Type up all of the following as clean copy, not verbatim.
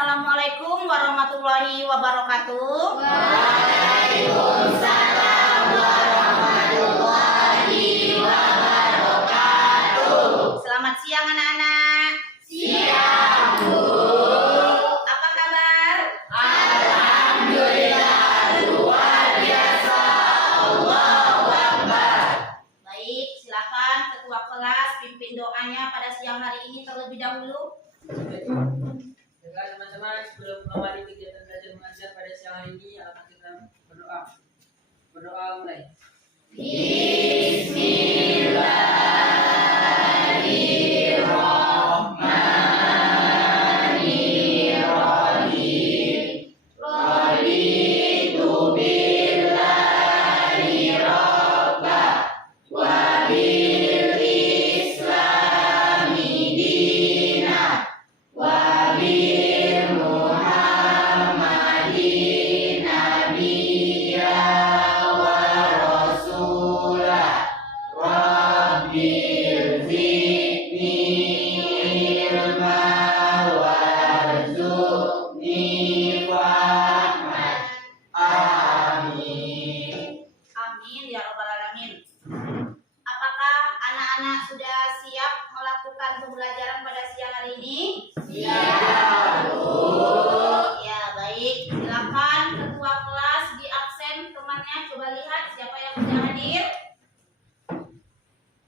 Assalamualaikum warahmatullahi wabarakatuh. Waalaikumsalam warahmatullahi wabarakatuh. Selamat siang anak-anak. Siang, Bu. Apa kabar? Alhamdulillah, luar biasa. Allahu Akbar. Baik, silakan ketua kelas pimpin doanya pada siang hari ini terlebih dahulu. Baiklah teman-teman, sebelum mengawali kegiatan belajar mengajar pada siang hari ini, akan kita berdoa. Berdoa mulai. Bismillahirrahmanirrahim. Raditu billahi robba wa bil islami dina wa bil muhammadin nabiyya wa rasulah. Rabbil zidni ilma warzuqni fahman. Amin. Amin ya rabbal alamin. Apakah anak-anak sudah siap melakukan pembelajaran pada siang hari ini? Siap, Bu. Ya, baik. Silakan ketua kelas di absen temannya. Coba lihat siapa yang sudah hadir.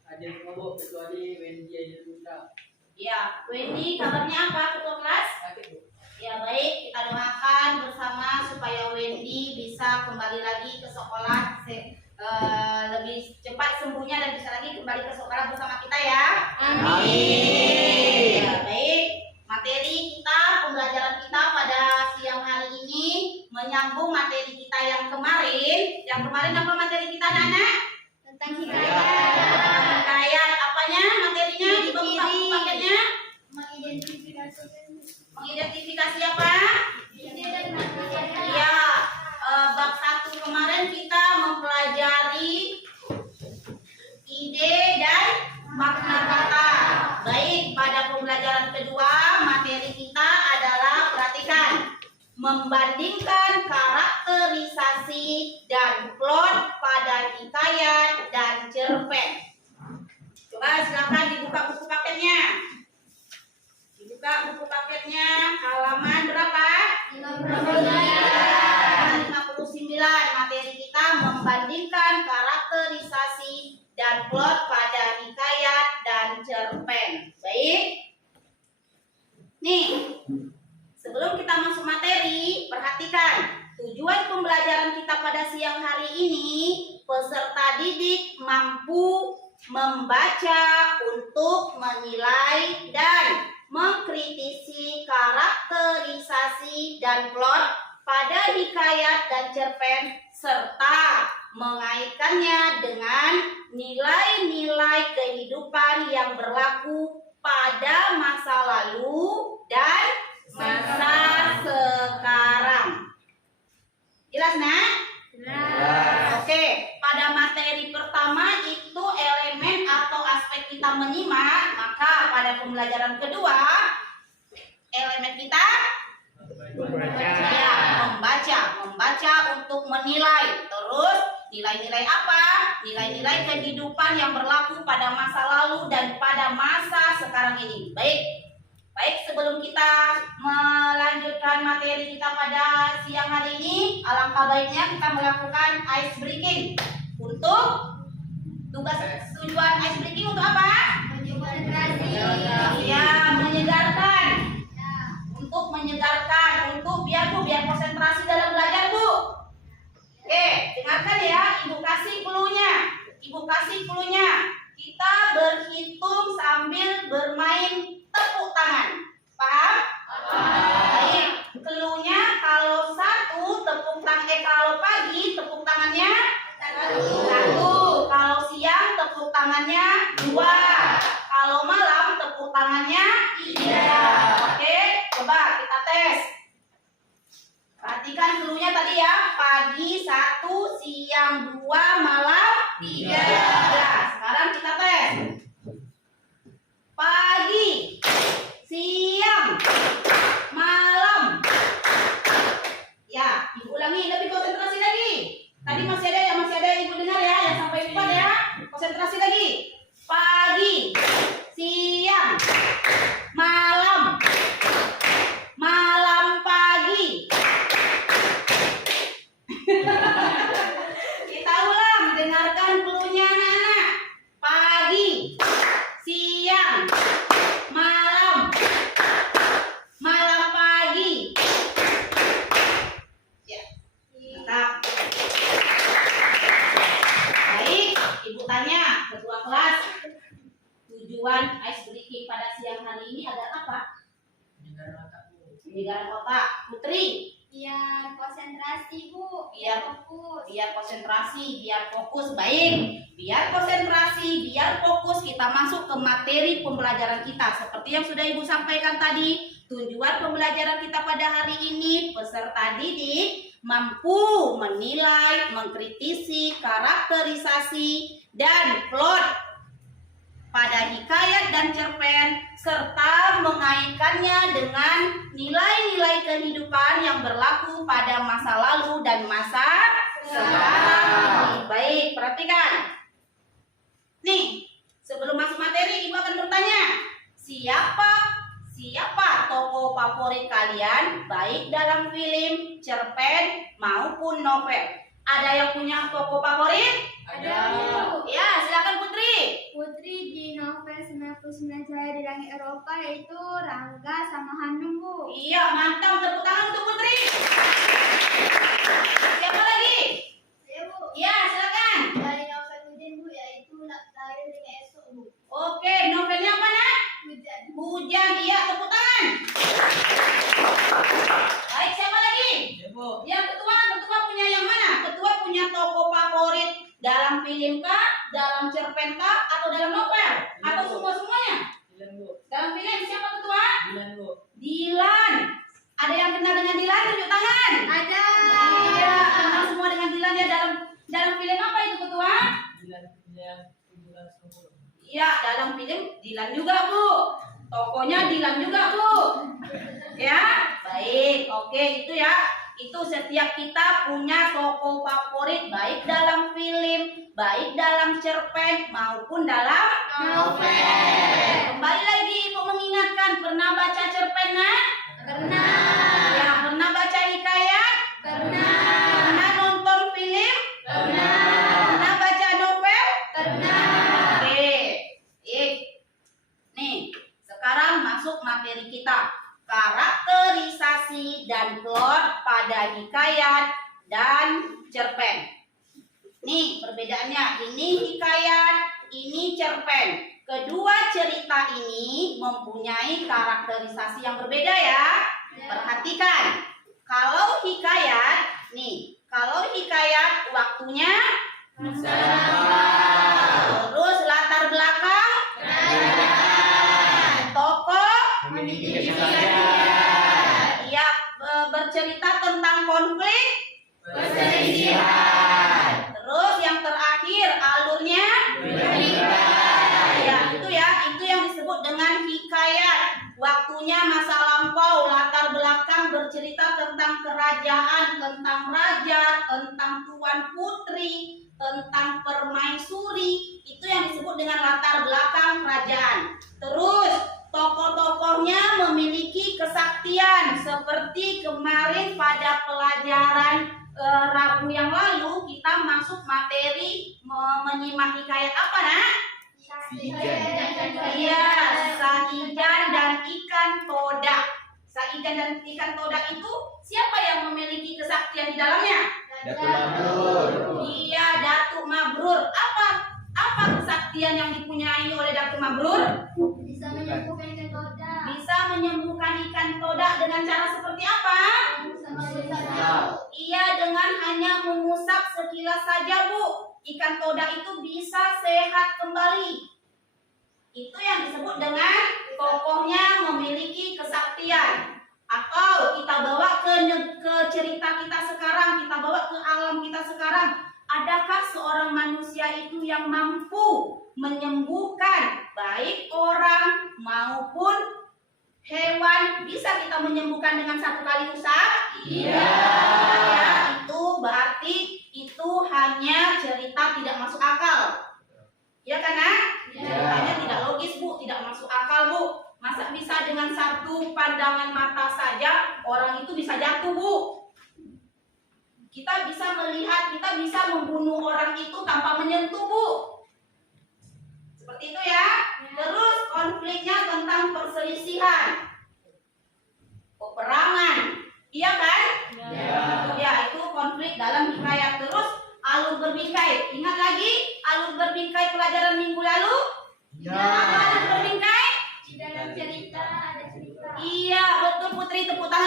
Hadir kelompok kecuali Wendy Aidil Putra. Ya, Wendy, kabarnya apa ketua kelas? Sakit, Bu. Ya, baik. Kita doakan bersama supaya Wendy bisa kembali lagi ke sekolah lebih cepat sembuhnya dan bisa lagi kembali ke sekolah bersama kita ya. Amin. Ya, baik. Materi kita, pembelajaran kita pada siang hari ini menyambung materi kita yang kemarin. Yang kemarin apa materi kita, anak-anak? Tentang Hikayat. Apanya materinya? Dibuka paketnya. Mengidentifikasi apa? Ya, bab 1 kemarin kita mempelajari ide dan makna kata. Baik, pada pembelajaran kedua materi kita adalah perhatikan, membandingkan karakterisasi dan plot pada hikayat dan cerpen. Coba silakan dibuka buku paketnya. Dibuka buku paketnya, halaman berapa? 59. Materi kita membandingkan karakterisasi dan plot pada hikayat dan cerpen. Baik. Nih, sebelum kita masuk materi, perhatikan tujuan pembelajaran kita pada siang hari ini. Peserta didik mampu membaca untuk menilai dan mengkritisi karakterisasi dan plot pada hikayat dan cerpen serta mengaitkannya dengan nilai-nilai kehidupan yang berlaku pada masa lalu dan masa sekarang. Jelas, Nak? Oke, pada materi pertama itu elemen atau aspek kita menyimak, maka pada pembelajaran kedua elemen kita ya, membaca untuk menilai. Terus nilai-nilai apa? Nilai-nilai kehidupan yang berlaku pada masa lalu dan pada masa sekarang ini. Baik, sebelum kita melanjutkan materi kita pada siang hari ini, alangkah baiknya kita melakukan ice breaking. Untuk tujuan ice breaking untuk apa? Ya, menyegarkan. Untuk menyegarkan, untuk biar konsentrasi dalam belajar, Bu. Oke, dengarkan ya, Ibu kasih clue-nya. Kita berhitung sambil bermain tepuk tangan. Paham? Baik. Clue-nya kalau kalau pagi tepuk tangannya 1. Kalau siang tepuk tangannya 2. Kalau malam tepuk tangannya 3. Oke, coba kita tes. Perhatikan clue-nya tadi ya. Pagi 1, siang 2, malam 3. Sekarang kita tes. Pagi, siang, malam. Lingkaran kotak. Putri. Biar konsentrasi, Bu. Biar- fokus. Biar konsentrasi, biar fokus. Baik, biar konsentrasi, biar fokus, kita masuk ke materi pembelajaran kita. Seperti yang sudah Ibu sampaikan tadi, tujuan pembelajaran kita pada hari ini, peserta didik mampu menilai, mengkritisi, karakterisasi, dan plot pada hikayat dan cerpen, serta mengaitkannya dengan nilai-nilai kehidupan yang berlaku pada masa lalu dan masa sekarang. Baik, perhatikan. Nih, sebelum masuk materi, Ibu akan bertanya, siapa tokoh favorit kalian, baik dalam film, cerpen, maupun novel? Ada yang punya tokoh favorit? Ada. Ya, silakan Putri. Putri di novel 99 Cahaya di Langit Eropa yaitu Rangga sama Hanum, Bu. Iya, mantap. Tepuk tangan untuk Putri. Siapa lagi? Saya, Bu. Iya, silakan. Dari novel Hujan, Bu, yaitu Lahir dengan Esok, Bu. Oke, novelnya apa, Nak? Hujan. Hujan. Iya, tepuk tangan. Baik, siapa lagi? Ya, Bu. Yang ketua punya yang mana? Ketua punya tokoh favorit dalam film kah, dalam cerpen kah, atau dalam novel? Atau semua-semuanya? Dilan, Bu. Dalam film siapa ketua? Dilan, Bu. Dilan. Ada yang kenal dengan Dilan? Tunjuk tangan. Ada. Iya, kenal semua dengan Dilan ya. Dalam film apa itu ketua? Dilan, Dilan, Dilan semua. Iya, dalam film Dilan juga, Bu. Tokonya Dilan juga, Bu. Ya, baik. Oke, itu ya. Itu setiap kita punya tokoh favorit baik dalam film, baik dalam cerpen maupun dalam Novel. Kembali lagi Ibu mengingatkan, pernah baca cerpen, Nak? Pernah. Ya, pernah baca hikayat? Pernah. Pernah nonton film? Pernah. Pernah baca novel? Pernah. Oke. Nih, sekarang masuk materi kita. Karakterisasi dan plot pada hikayat dan cerpen. Nih perbedaannya, ini hikayat, ini cerpen. Kedua cerita ini mempunyai karakterisasi yang berbeda ya. Perhatikan, kalau hikayat, waktunya, terus latar belakang, tokoh, ya bercerita tentang konflik, terus yang terakhir alurnya, itu yang disebut dengan hikayat. Waktunya masa lampau, latar belakang bercerita tentang kerajaan, tentang raja, tentang tuan putri, tentang permaisuri. Itu yang disebut dengan latar belakang kerajaan. Terus tokoh-tokohnya memiliki kesaktian, seperti kemarin pada pelajaran Rabu yang lalu kita masuk materi menyimak hikayat apa, Nak? Iya, Saijan dan ikan todak. Saijan dan ikan todak itu siapa yang memiliki kesaktian di dalamnya? Datuk Mabrur. Iya, Datuk Mabrur. Apa kesaktian yang dipunyai oleh Datuk Mabrur? Bisa menyembuhkan ikan todak. Bisa menyembuhkan ikan todak dengan cara seperti apa? Iya, dengan hanya mengusap sekilas saja, Bu. Ikan todak itu bisa sehat kembali. Itu yang disebut dengan tokohnya memiliki kesaktian. Atau kita bawa ke cerita kita sekarang, kita bawa ke alam kita sekarang. Adakah seorang manusia itu yang mampu menyembuhkan baik orang maupun hewan? Bisa kita menyembuhkan dengan satu kali usap? Iya. Ya, itu berarti itu hanya cerita tidak masuk akal. Ya kan, Nak? Iya. Hanya tidak logis, Bu, tidak masuk akal, Bu. Masa bisa dengan satu pandangan mata saja orang itu bisa jatuh, Bu? Kita bisa melihat, kita bisa membunuh orang itu tanpa menyentuh, Bu. Seperti itu ya. Terus konfliknya tentang perselisihan, peperangan, iya kan? Ya, itu konflik dalam hikayat. Terus alur berbingkai. Ingat lagi alur berbingkai pelajaran minggu lalu? Apa alur berbingkai? Di dalam cerita ada cerita. Iya, betul Putri, tepuk tangan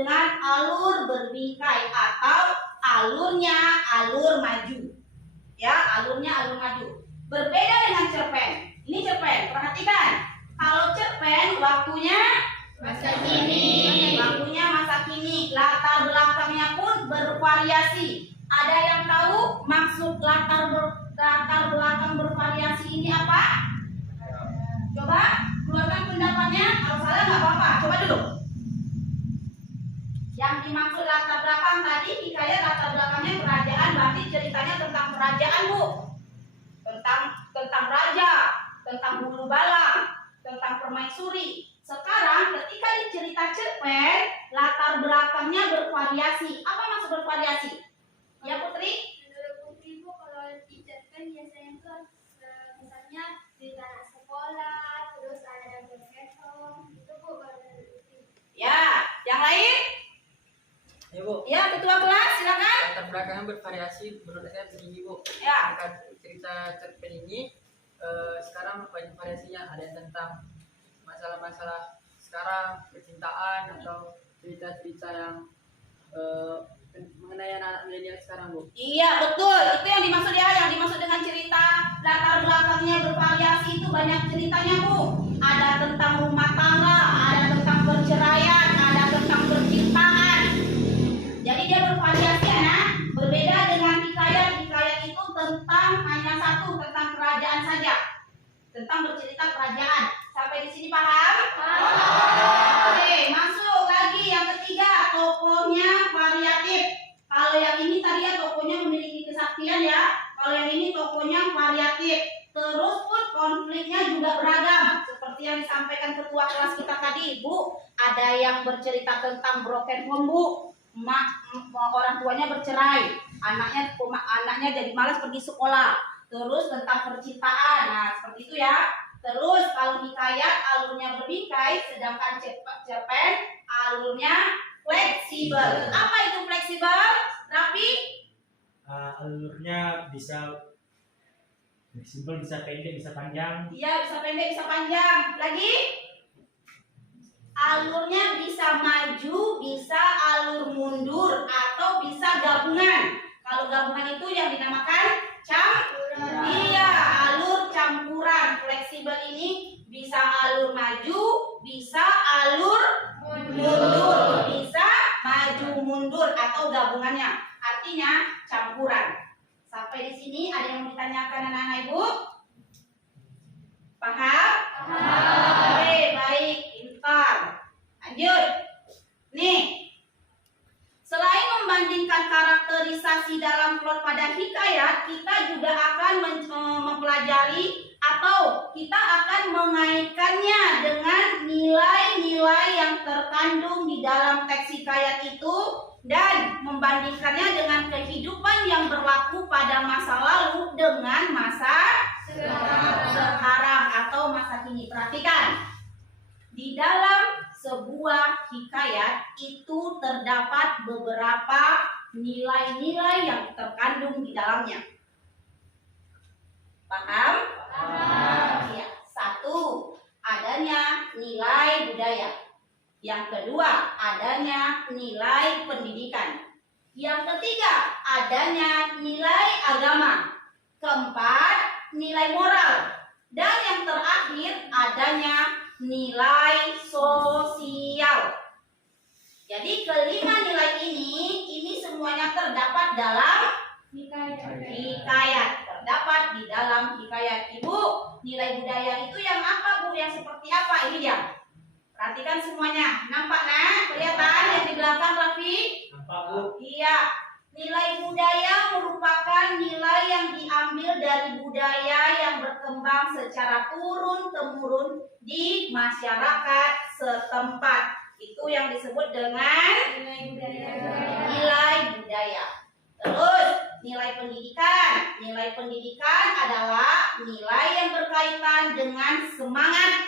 dengan alur berbingkai atau alurnya alur maju. Ya, alurnya alur maju. Berbeda dengan cerpen. Ini cerpen, perhatikan. Kalau cerpen waktunya Masa kini. waktunya masa kini, latar belakangnya pun bervariasi. Ada yang tahu maksud latar belakang bervariasi ini apa? Coba keluarkan pendapatnya. Kalau salah nggak apa-apa. Coba dulu. Yang dimaksud latar belakang tadi, hikayat latar belakangnya kerajaan, berarti ceritanya tentang kerajaan, Bu. Tentang raja, tentang bulu bala, tentang permaisuri. Sekarang ketika di cerita cerpen, latar belakangnya bervariasi. Apa maksud bervariasi? Ya, Putri? Menurut Putri, Bu, kalau di cerpen biasanya tuh misalnya di tanah sekolah, terus ada yang berkesong, itu Bu baru menurut Putri. Ya, yang lain? Ya Bu, Ya, ketua kelas, silakan. latar belakangnya bervariasi menurut saya begini Bu. Ya. Cerita cerpen ini sekarang banyak variasinya. Ada yang tentang masalah-masalah sekarang, percintaan, atau cerita-cerita yang mengenai anak-anak milenial sekarang Bu. Iya, betul. Itu yang dimaksud ya, yang dimaksud dengan cerita latar belakangnya bervariasi itu banyak ceritanya, Bu. Ada tentang rumah tangga, ada tentang perceraian, ada tentang percintaan. Jadi dia bervariasi, anak. Berbeda dengan hikayat. Hikayat itu tentang hanya satu, tentang kerajaan saja. Tentang bercerita kerajaan. Sampai di sini paham? Oke, masuk lagi yang ketiga, tokohnya variatif. Kalau yang ini tadi ya tokohnya memiliki kesaktian ya. Kalau yang ini tokohnya variatif. Terus pun konfliknya juga beragam. Seperti yang disampaikan ketua kelas kita tadi, Bu. Ada yang bercerita tentang broken home, Bu. Orang tuanya bercerai. Anaknya jadi malas pergi sekolah. Terus tentang percintaan. Nah, seperti itu ya. Terus kalau hikayat alurnya berbingkai, sedangkan cerpen alurnya fleksibel. Apa itu fleksibel? Rapi? Alurnya bisa fleksibel, bisa pendek, bisa panjang. Iya, bisa pendek, bisa panjang. Lagi? Alurnya bisa maju, bisa alur mundur, atau bisa gabungan. Kalau gabungan itu yang dinamakan campuran. Iya, alur campuran. Fleksibel ini bisa alur maju, bisa alur mundur, bisa maju mundur atau gabungannya. Artinya campuran. Sampai di sini ada yang mau ditanyakan anak-anak Ibu? Paham? Oke, baik, pintar. Lanjut. Nih. Selain membandingkan karakterisasi dalam plot pada hikayat, kita juga akan mempelajari atau kita akan mengaitkannya dengan nilai-nilai yang terkandung di dalam teks hikayat itu dan membandingkannya dengan kehidupan yang berlaku pada masa lalu dengan masa sekarang atau masa kini. Perhatikan, di dalam sebuah hikayat itu terdapat beberapa nilai-nilai yang terkandung di dalamnya. Paham? Ya. Satu, adanya nilai budaya. Yang kedua, adanya nilai pendidikan. Yang ketiga, adanya nilai agama. Keempat, nilai moral. Dan yang terakhir, adanya nilai sosial. Jadi kelima nilai ini semuanya terdapat dalam hikayat. Terdapat di dalam hikayat. Ibu, nilai budaya itu yang apa, Bu? Yang seperti apa? Ini dia. Perhatikan semuanya. Nampak, nak? Kelihatan yang di belakang, Raffi? Nampak, Bu? Iya. Nilai budaya merupakan nilai yang diambil dari budaya yang berkembang secara turun-temurun di masyarakat setempat. Itu yang disebut dengan nilai budaya. Terus, nilai pendidikan. Nilai pendidikan adalah nilai yang berkaitan dengan semangat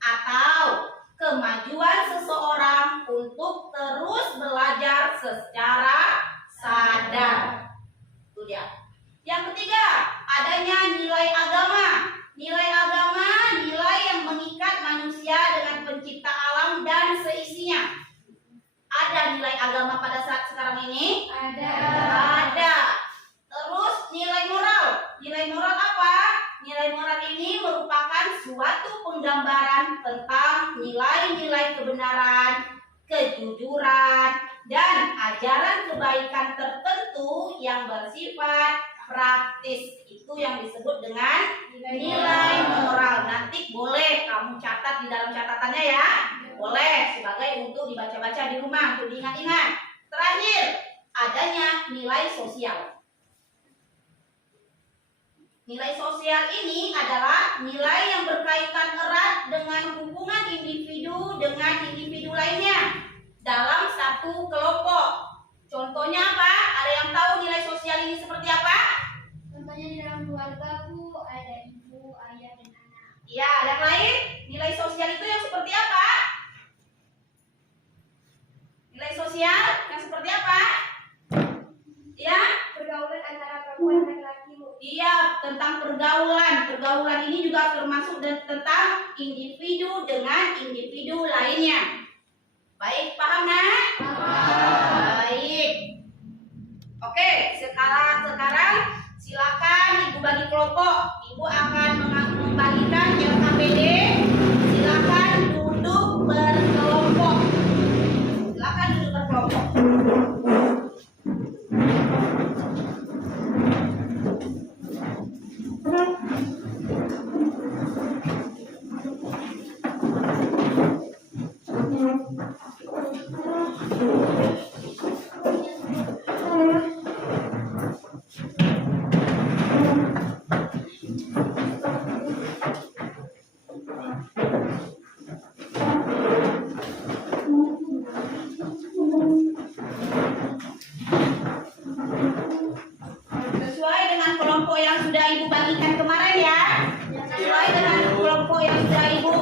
atau kemajuan seseorang untuk terus belajar secara sadar. Itu dia. Yang ketiga, adanya nilai agama. Nilai agama, nilai yang mengikat manusia dengan pencipta alam dan seisinya. Ada suatu penggambaran tentang nilai-nilai kebenaran, kejujuran, dan ajaran kebaikan tertentu yang bersifat praktis. Itu yang disebut dengan nilai moral. Nanti boleh kamu catat di dalam catatannya ya. Boleh sebagai untuk dibaca-baca di rumah, untuk diingat-ingat. Terakhir, adanya nilai sosial. Nilai sosial ini adalah nilai yang berkaitan erat dengan hubungan individu dengan individu lainnya dalam satu kelompok. Contohnya apa? Ada yang tahu nilai sosial ini seperti apa? Contohnya di dalam keluarga Bu, ada ibu, ayah, dan anak. Ya, yang lain nilai sosial itu yang seperti apa? Nilai sosial yang seperti apa? Ya, Pergaulan antara perempuan dan laki-laki Bu. iya, tentang pergaulan. Pergaulan ini juga termasuk tentang individu dengan individu lainnya. Baik, paham nak? Baik. Oke, sekarang silakan Ibu bagi kelompok. Ibu akan membagikan LKPD. Silakan duduk berkelompok. Silakan duduk berkelompok. Sesuai dengan kelompok yang sudah Ibu bagikan kemarin ya. Sesuai dengan kelompok yang sudah Ibu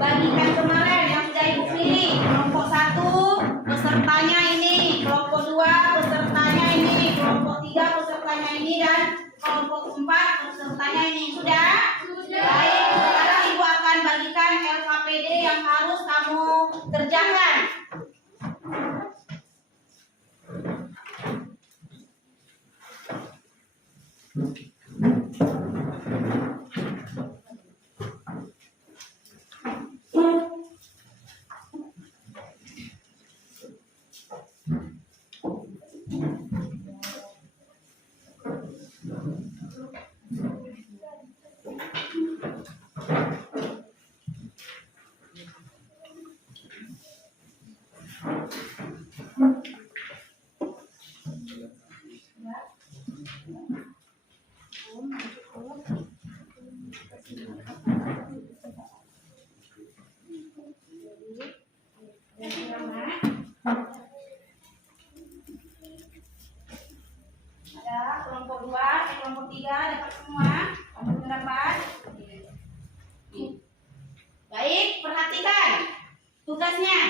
bagikan kemarin, yang sudah Ibu pilih. Kelompok 1 pesertanya ini, kelompok 2 pesertanya ini, kelompok 3 pesertanya ini, dan kelompok 4 pesertanya ini. Sudah? Baik, sekarang Ibu akan bagikan LKPD yang harus kamu kerjakan. Ada kelompok 2, kelompok 3 dapat semua. Kamu dapat. Baik, perhatikan tugasnya.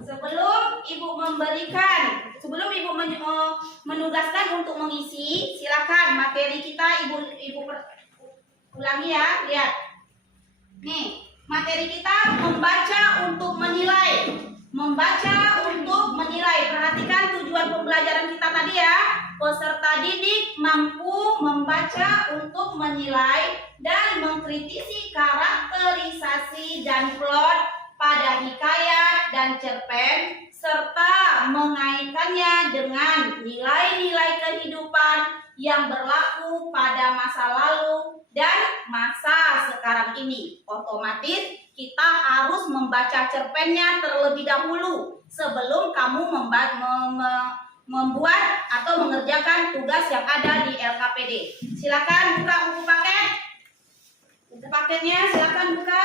Sebelum Ibu menugaskan untuk mengisi, silakan materi kita Ibu ulangi ya. Lihat. Nih, materi kita membaca untuk menilai. Membaca untuk menilai. Perhatikan tujuan pembelajaran kita tadi ya. Peserta didik mampu membaca untuk menilai dan mengkritisi karakterisasi dan plot pada hikayat dan cerpen, serta mengaitkannya dengan nilai-nilai kehidupan yang berlaku pada masa lalu dan masa sekarang ini. Otomatis kita harus membaca cerpennya terlebih dahulu sebelum kamu membuat atau mengerjakan tugas yang ada di LKPD. Silakan buka buku paket. Buku paketnya silakan buka.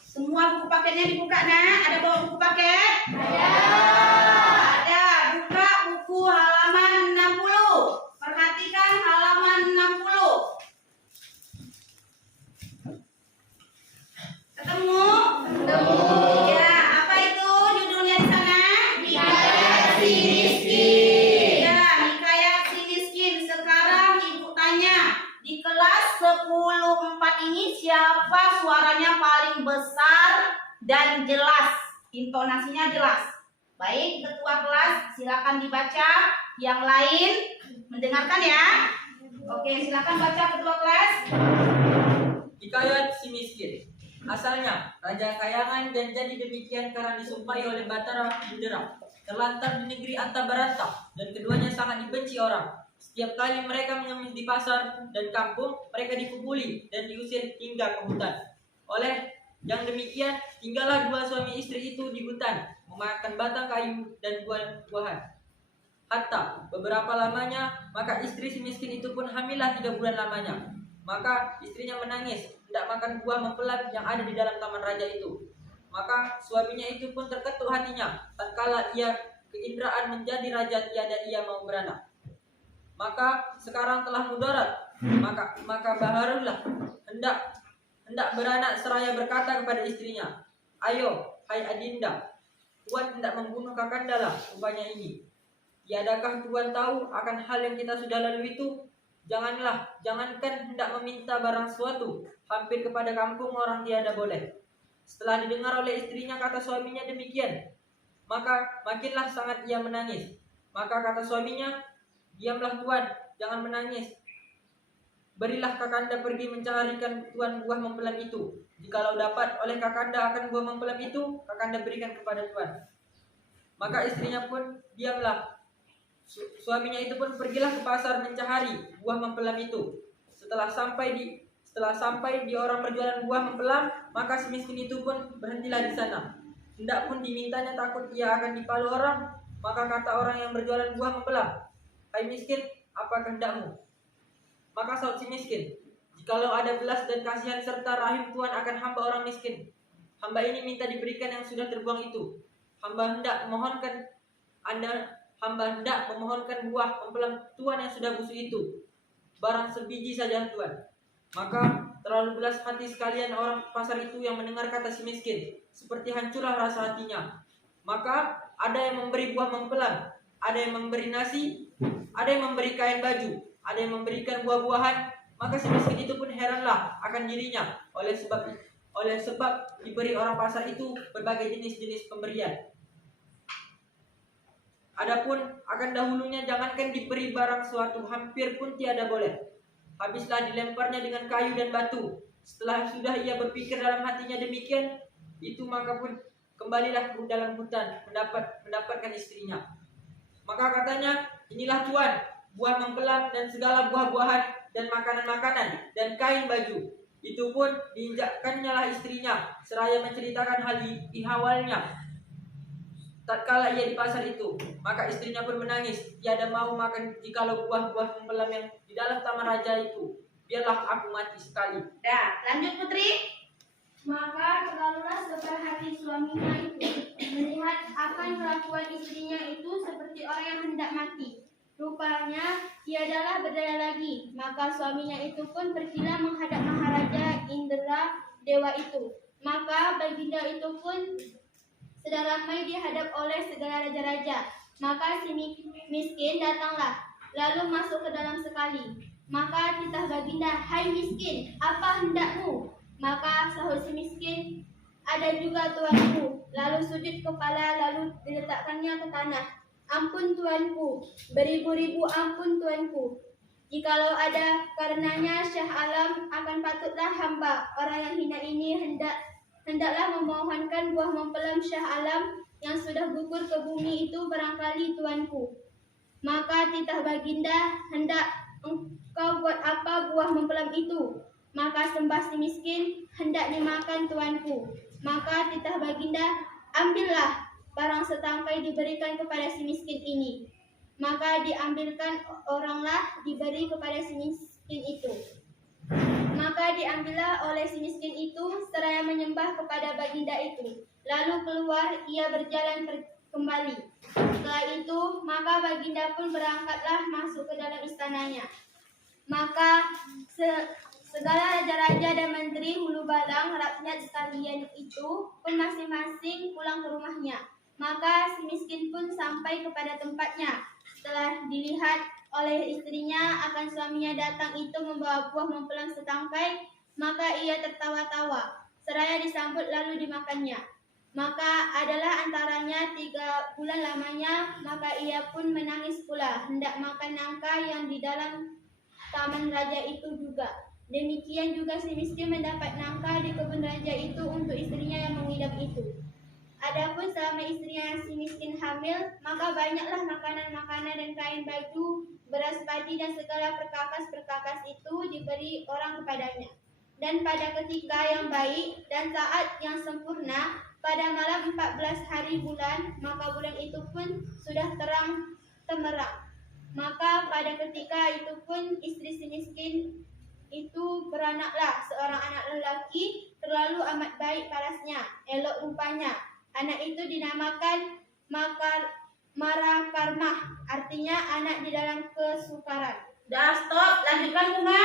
Semua buku paketnya dibuka, nak. Ada bawa buku paket? Ada. Buka buku halaman 60. Perhatikan halaman 60. Ketemu? Ya, apa itu judulnya di sana? Hikayat si miskin. Ya, hikayat si miskin. Sekarang Ibu tanya, di kelas 10-4 ini siapa suaranya paling besar dan jelas? Intonasinya jelas. Baik, ketua kelas silakan dibaca. Yang lain mendengarkan ya. Oke, silakan baca ketua kelas. Hikayat si miskin. Asalnya, Raja Kayangan dan jadi demikian karena disumpahi oleh Batara Indra. Terlantar di negeri Antabarata dan keduanya sangat dibenci orang. Setiap kali mereka mengemis di pasar dan kampung, mereka dipukuli dan diusir hingga ke hutan. Oleh yang demikian, tinggallah dua suami istri itu di hutan, memakan batang kayu dan buah-buahan. Hatta beberapa lamanya, maka istri si miskin itu pun hamillah 3 bulan lamanya. Maka istrinya menangis, hendak makan buah mempelai yang ada di dalam taman raja itu. Maka suaminya itu pun terketuk hatinya, tatkala ia keindraan menjadi raja tiada ia mau beranak. Maka sekarang telah mudarat, maka baharulah hendak beranak seraya berkata kepada istrinya, "Ayo, hai Adinda, Tuan hendak membunuh Kakanda lah rupanya ini. Tiadakah Tuan tahu akan hal yang kita sudah lalui itu? Jangankan hendak meminta barang suatu, hampir kepada kampung orang tiada boleh." Setelah didengar oleh istrinya kata suaminya demikian, maka makinlah sangat ia menangis. Maka kata suaminya, "Diamlah Tuan, jangan menangis. Berilah Kakanda pergi mencarikan Tuan buah mempelai itu. Jikalau dapat oleh Kakanda akan buah mempelai itu, Kakanda berikan kepada Tuan." Maka istrinya pun diamlah. Suaminya itu pun pergilah ke pasar mencari buah mempelam itu. Setelah sampai di orang berjualan buah mempelam, maka si miskin itu pun berhentilah di sana. Hendak pun dimintanya takut ia akan dipalu orang, maka kata orang yang berjualan buah mempelam, "Hai miskin, apa kehendakmu?" Maka saut si miskin, "Jikalau ada belas dan kasihan serta rahim Tuan akan hamba orang miskin, hamba ini minta diberikan yang sudah terbuang itu. Hamba hendak memohonkan buah mempelai Tuan yang sudah busuk itu, barang sebiji saja Tuan." Maka terlalu belas hati sekalian orang pasar itu yang mendengar kata si miskin, seperti hancurlah rasa hatinya. Maka ada yang memberi buah mempelai, ada yang memberi nasi, ada yang memberi kain baju, ada yang memberikan buah-buahan. Maka si miskin itu pun heranlah akan dirinya oleh sebab diberi orang pasar itu berbagai jenis-jenis pemberian. Adapun akan dahulunya jangankan diberi barang suatu, hampir pun tiada boleh. Habislah dilemparnya dengan kayu dan batu. Setelah sudah ia berpikir dalam hatinya demikian, itu maka pun kembalilah ke dalam hutan mendapatkan istrinya. Maka katanya, "Inilah Tuan, buah mempelai dan segala buah-buahan dan makanan-makanan dan kain baju." Itu pun diinjakkannya lah istrinya, seraya menceritakan hal ihwalnya tatkala ia di pasar itu. Maka istrinya pun menangis, tiada mau makan jikalau buah-buah mempelai yang di dalam taman raja itu. Biarlah aku mati sekali. Dah, lanjut Putri. Maka terlalulah sebab hati suaminya itu, melihat akan kelakuan istrinya itu seperti orang yang hendak mati. Rupanya tiadalah berdaya lagi. Maka suaminya itu pun pergilah menghadap Maharaja Indra Dewa itu. Maka baginda itu pun sedang ramai dihadap oleh segala raja-raja. Maka si miskin datanglah, lalu masuk ke dalam sekali. Maka titah baginda, "Hai miskin, apa hendakmu?" Maka sahut si miskin, "Ada juga tuanku." Lalu sujud kepala, lalu diletakkannya ke tanah. "Ampun tuanku, beribu-ribu ampun tuanku. Jikalau ada karenanya Syah Alam, akan patutlah hamba orang yang hina ini hendaklah memohonkan buah mempelai Syah Alam yang sudah gugur ke bumi itu barangkali tuanku." Maka titah baginda, "Hendak engkau buat apa buah mempelai itu?" Maka sembah si miskin, "Hendak dimakan tuanku." Maka titah baginda, "Ambillah." Barang setangkai diberikan kepada si miskin ini. Maka diambilkan oranglah diberi kepada si miskin itu. Maka diambillah oleh si miskin itu seraya menyembah kepada baginda itu. Lalu keluar ia berjalan kembali. Setelah itu maka baginda pun berangkatlah masuk ke dalam istananya. Maka segala raja-raja dan menteri hulu balang rakyat sekalian itu pun masing-masing pulang ke rumahnya. Maka si miskin pun sampai kepada tempatnya. Setelah dilihat oleh istrinya akan suaminya datang itu membawa buah mempelai setangkai, maka ia tertawa-tawa, seraya disambut lalu dimakannya. Maka adalah antaranya 3 bulan lamanya, maka ia pun menangis pula, hendak makan nangka yang di dalam taman raja itu juga. Demikian juga si miskin mendapat nafkah di kebun raja itu untuk istrinya yang mengidap itu. Adapun selama istrinya si miskin hamil, maka banyaklah makanan-makanan dan kain baju, beras padi dan segala perkakas-perkakas itu diberi orang kepadanya. Dan pada ketika yang baik dan saat yang sempurna, pada malam 14 hari bulan, maka bulan itu pun sudah terang temerang. Maka pada ketika itu pun istri si miskin itu beranaklah seorang anak lelaki, terlalu amat baik parasnya, elok rupanya. Anak itu dinamakan Marakarmah, artinya anak di dalam kesukaran. Udah stop, lanjutkan Bunga.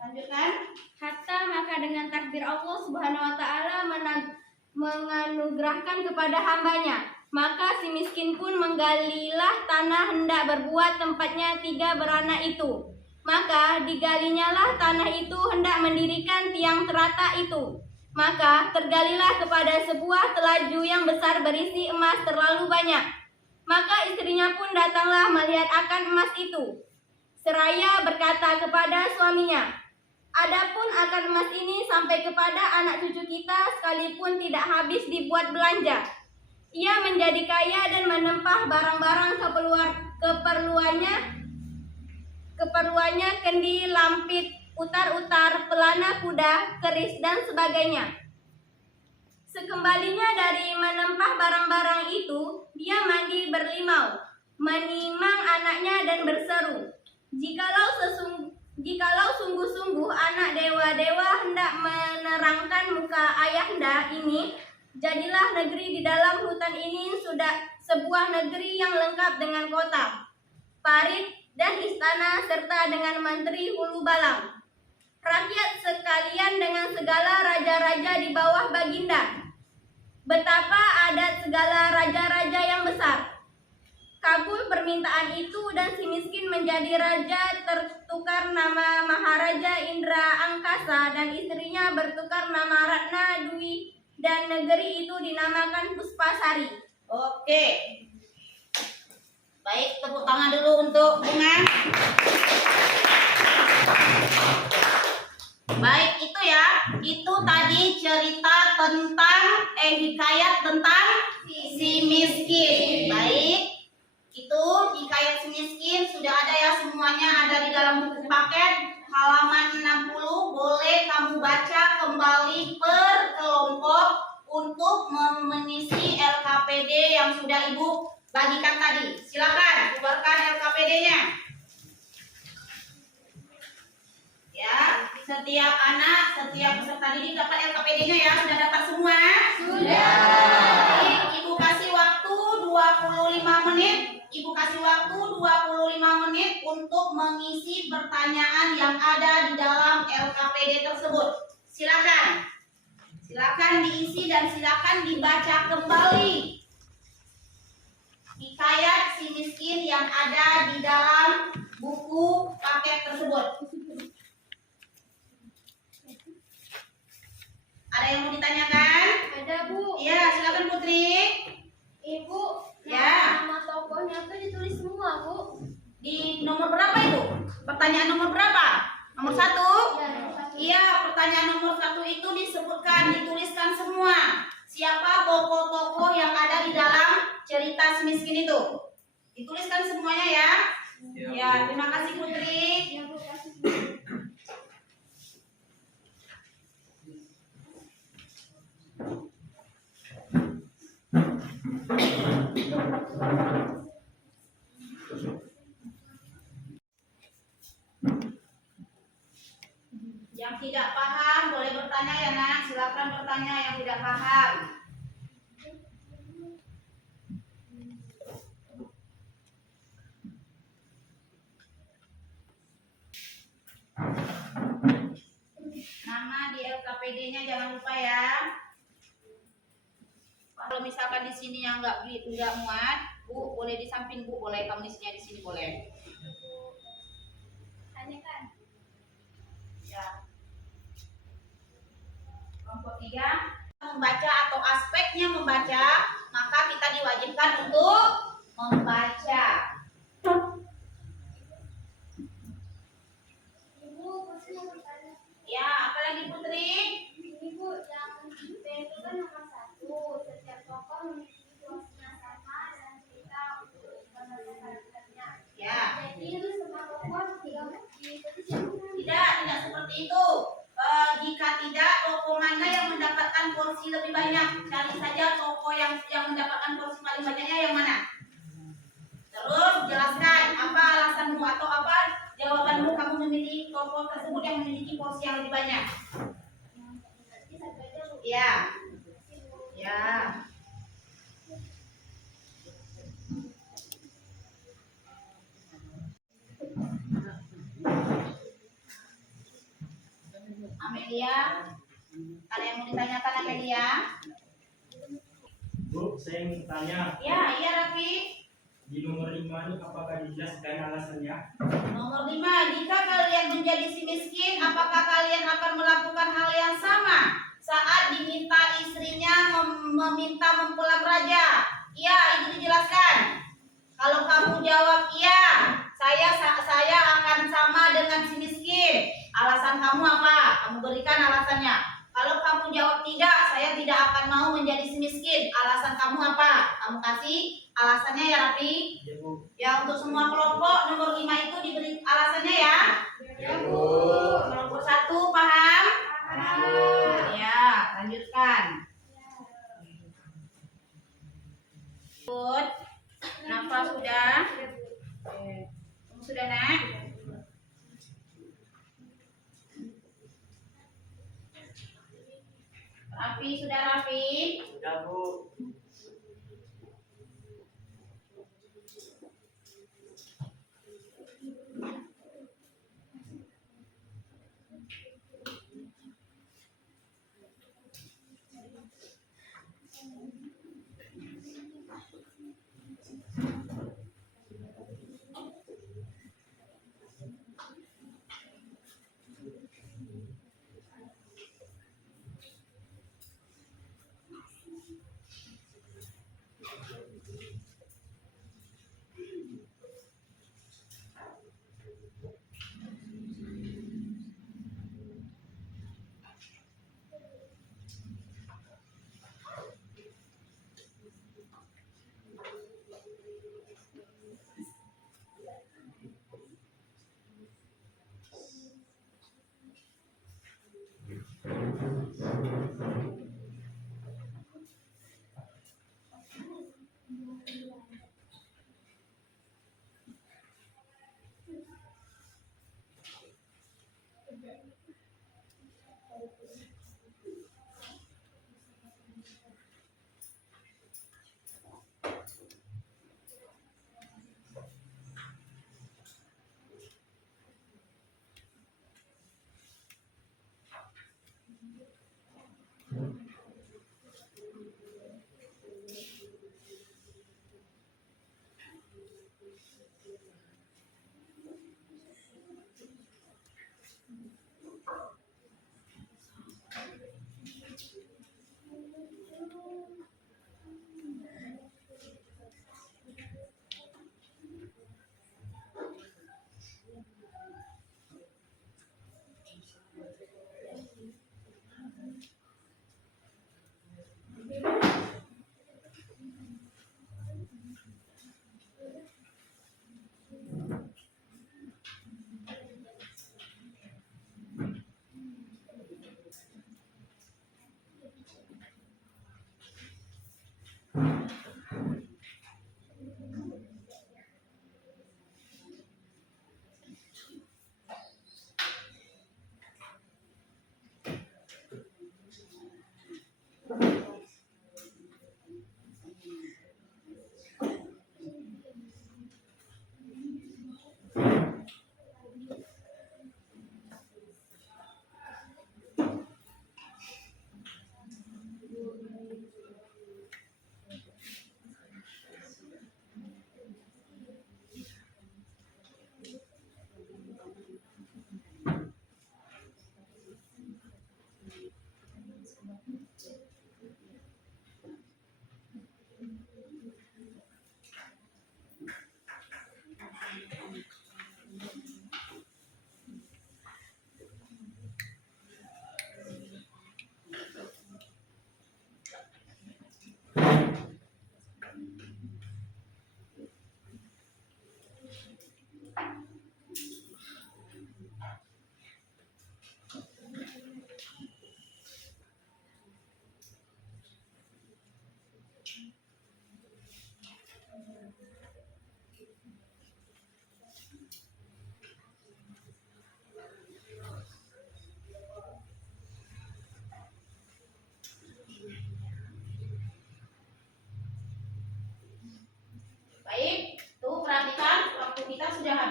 Lanjutkan. Hatta maka dengan takdir Allah Subhanahu wa taala menganugerahkan kepada hambanya, maka si miskin pun menggalilah tanah hendak berbuat tempatnya 3 beranak itu. Maka digalinyalah tanah itu hendak mendirikan tiang terata itu. Maka tergalilah kepada sebuah telaju yang besar berisi emas terlalu banyak. Maka istrinya pun datanglah melihat akan emas itu. Seraya berkata kepada suaminya, "Adapun akan emas ini sampai kepada anak cucu kita sekalipun tidak habis dibuat belanja. Ia menjadi kaya dan menempah barang-barang keperluannya kendi, lampit, utar-utar, pelana kuda, keris dan sebagainya. Sekembalinya dari menempah barang-barang itu, dia mandi berlimau, menimang anaknya dan berseru, Jikalau sungguh-sungguh anak dewa-dewa hendak menerangkan muka ayahanda ini, jadilah negeri di dalam hutan ini sudah sebuah negeri yang lengkap dengan kota, parit dan istana serta dengan menteri hulu balang, rakyat sekalian dengan segala raja-raja di bawah baginda. Betapa adat segala raja-raja yang besar." Kabul permintaan itu dan si miskin menjadi raja, tertukar nama Maharaja Indra Angkasa dan istrinya bertukar nama Ratna Dwi dan negeri itu dinamakan Puspasari. Oke. Baik, tepuk tangan dulu untuk Bunga. Baik, itu ya. Itu tadi cerita tentang hikayat tentang si miskin. Baik. Itu hikayat si miskin sudah ada ya, semuanya ada di dalam buku paket halaman 60. Boleh kamu baca kembali per kelompok untuk mengisi LKPD yang sudah Ibu bagikan tadi. Silakan keluarkan LKPD-nya. Ya, setiap anak, setiap peserta didik dapat LKPD-nya ya. Sudah dapat semua? Sudah. Baik, Ibu kasih waktu 25 menit. Ibu kasih waktu 25 menit untuk mengisi pertanyaan yang ada di dalam LKPD tersebut. Silakan. Silakan diisi dan silakan dibaca kembali hikayat si miskin yang ada di dalam buku paket tersebut. Ada yang mau ditanyakan? Ada, Bu. Iya, silakan Putri. Ibu, Ya. nama tokohnya tuh ditulis semua, Bu. Di nomor berapa itu? Pertanyaan nomor berapa? Nomor 1? Ya, nomor 1. Iya, pertanyaan nomor 1 itu disebutkan, dituliskan semua. Siapa tokoh-tokoh yang ada di dalam cerita si miskin itu? Dituliskan semuanya ya. Ya, terima kasih Putri. Ya, Bu, kasih. Yang tidak paham boleh bertanya ya nak. Silakan bertanya yang tidak paham. Nama di LKPD-nya jangan lupa ya. Kalau misalkan di sini yang nggak muat, Bu, boleh di samping Bu, boleh kamu isinya di sini boleh. Tanyakan. Ya. Kelompok 3. membaca atau aspeknya membaca, maka kita diwajibkan untuk membaca. Ibu, Putri mau bertanya. Ya, apalagi Putri? Ibu, yang P itu kan nomor 1. Setiap tokoh memiliki porsinya sama dan cerita untuk membaca karakternya. Ya. Jadi itu semua tokoh diikuti siapa? Tidak seperti itu. Jika tidak, tokoh mana yang mendapatkan porsi lebih banyak? Cari saja tokoh yang mendapatkan porsi paling banyaknya yang mana? Terus jelaskan apa alasanmu atau apa jawabanmu kamu memilih tokoh tersebut yang memiliki porsi yang lebih banyak. Ya. Ya. Amelia, ada yang mau ditanyakan Amelia? Bu, saya ingin tanya, Ya, iya Raffi. di nomor 5 ini apakah dijelaskan alasannya? Nomor 5, jika kalian menjadi si miskin, apakah kalian akan melakukan hal yang sama saat diminta istrinya meminta mempelai raja? Iya, itu dijelaskan. Kalau kamu jawab iya, saya akan sama dengan si miskin. Alasan kamu apa? Kamu berikan alasannya. Kalau kamu jawab tidak, saya tidak akan mau menjadi si miskin. Alasan kamu apa? Kamu kasih alasannya ya Rafi. Ya Bu. Ya, untuk semua kelompok nomor 5 itu diberi alasannya ya. Ya, Bu. Kelompok 1 paham? Paham. Ya, lanjutkan. Good. Nafa sudah? Kamu sudah nak? Rafi sudah Rafi? Sudah Bu.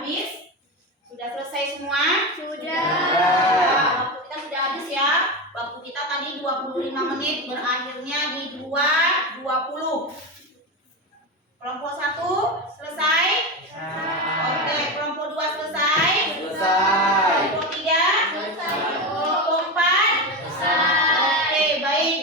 habis? Sudah selesai semua? Sudah. Waktu kita sudah habis ya. Waktu kita tadi 25 menit, berakhirnya di 2.20. Kelompok 1 selesai? Oke, kelompok 2 selesai? Selesai. Kelompok 3? Selesai. Kelompok 4? Oke, baik.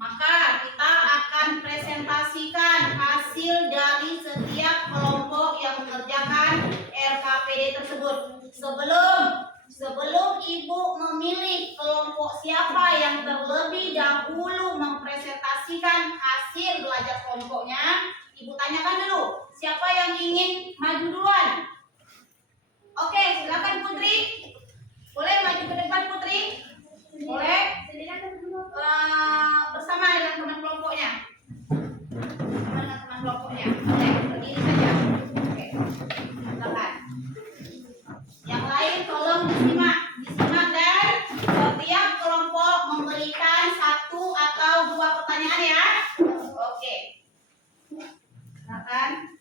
Maka kita akan presentasikan hasil dari setiap kelompok yang mengerjakan RKPD tersebut. Sebelum Ibu memilih kelompok siapa yang terlebih dahulu mempresentasikan hasil belajar kelompoknya, Ibu tanyakan dulu, siapa yang ingin maju duluan? Oke, silakan Putri. Boleh maju ke depan Putri? Boleh? Bersama dengan teman kelompoknya. Bersama dengan teman kelompoknya. Oke, berdiri saja. Oke, silakan. Yang lain tolong disimak dan setiap kelompok memberikan 1 atau 2 pertanyaan ya. Oke. Silakan.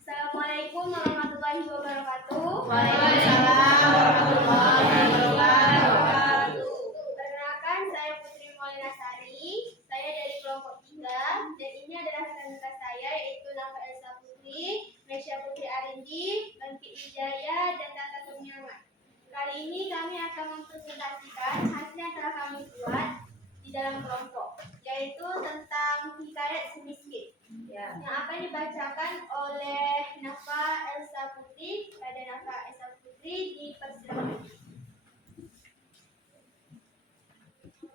Assalamualaikum warahmatullahi wabarakatuh. Waalaikumsalam warahmatullahi wabarakatuh. Perkenalkan, saya Putri Maulinasari. Saya dari kelompok 3 dan ini adalah rekan-rekan saya yaitu Nafa Elsa Putri, Mesya Putri Arindi, Bangkit Wijaya, dan Tata Kurniawan. Kali ini kami akan mempresentasikan hasil yang telah kami buat di dalam kelompok, yaitu tentang hikayat si miskin. Ya. Yang akan dibacakan oleh Nafa Elsa Putri. Pada Nafa Elsa Putri dipersilakan.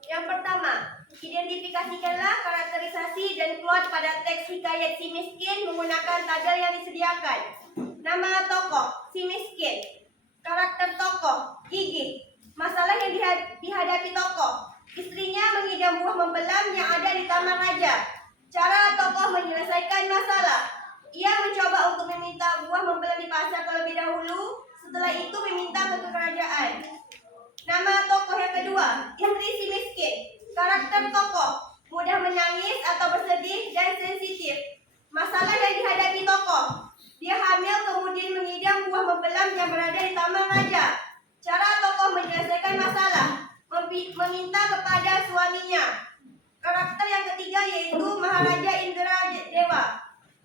Yang pertama, identifikasikanlah karakterisasi dan plot pada teks hikayat si miskin menggunakan tabel yang disediakan. Nama tokoh, si miskin. Karakter tokoh, gigih. Masalah yang dihadapi tokoh, istrinya mengidam buah membelam yang ada di taman raja. Cara tokoh menyelesaikan masalah. Ia mencoba untuk meminta buah membelam di pasar terlebih dahulu, setelah itu meminta ke kerajaan. Nama tokoh yang kedua, istri si miskin. Karakter tokoh, mudah menangis atau bersedih dan sensitif. Masalah yang dihadapi tokoh, dia hamil kemudian mengidam buah membelam yang berada di taman raja. Cara tokoh menyelesaikan masalah, meminta kepada suaminya. Karakter yang ketiga yaitu Maharaja Indra Dewa.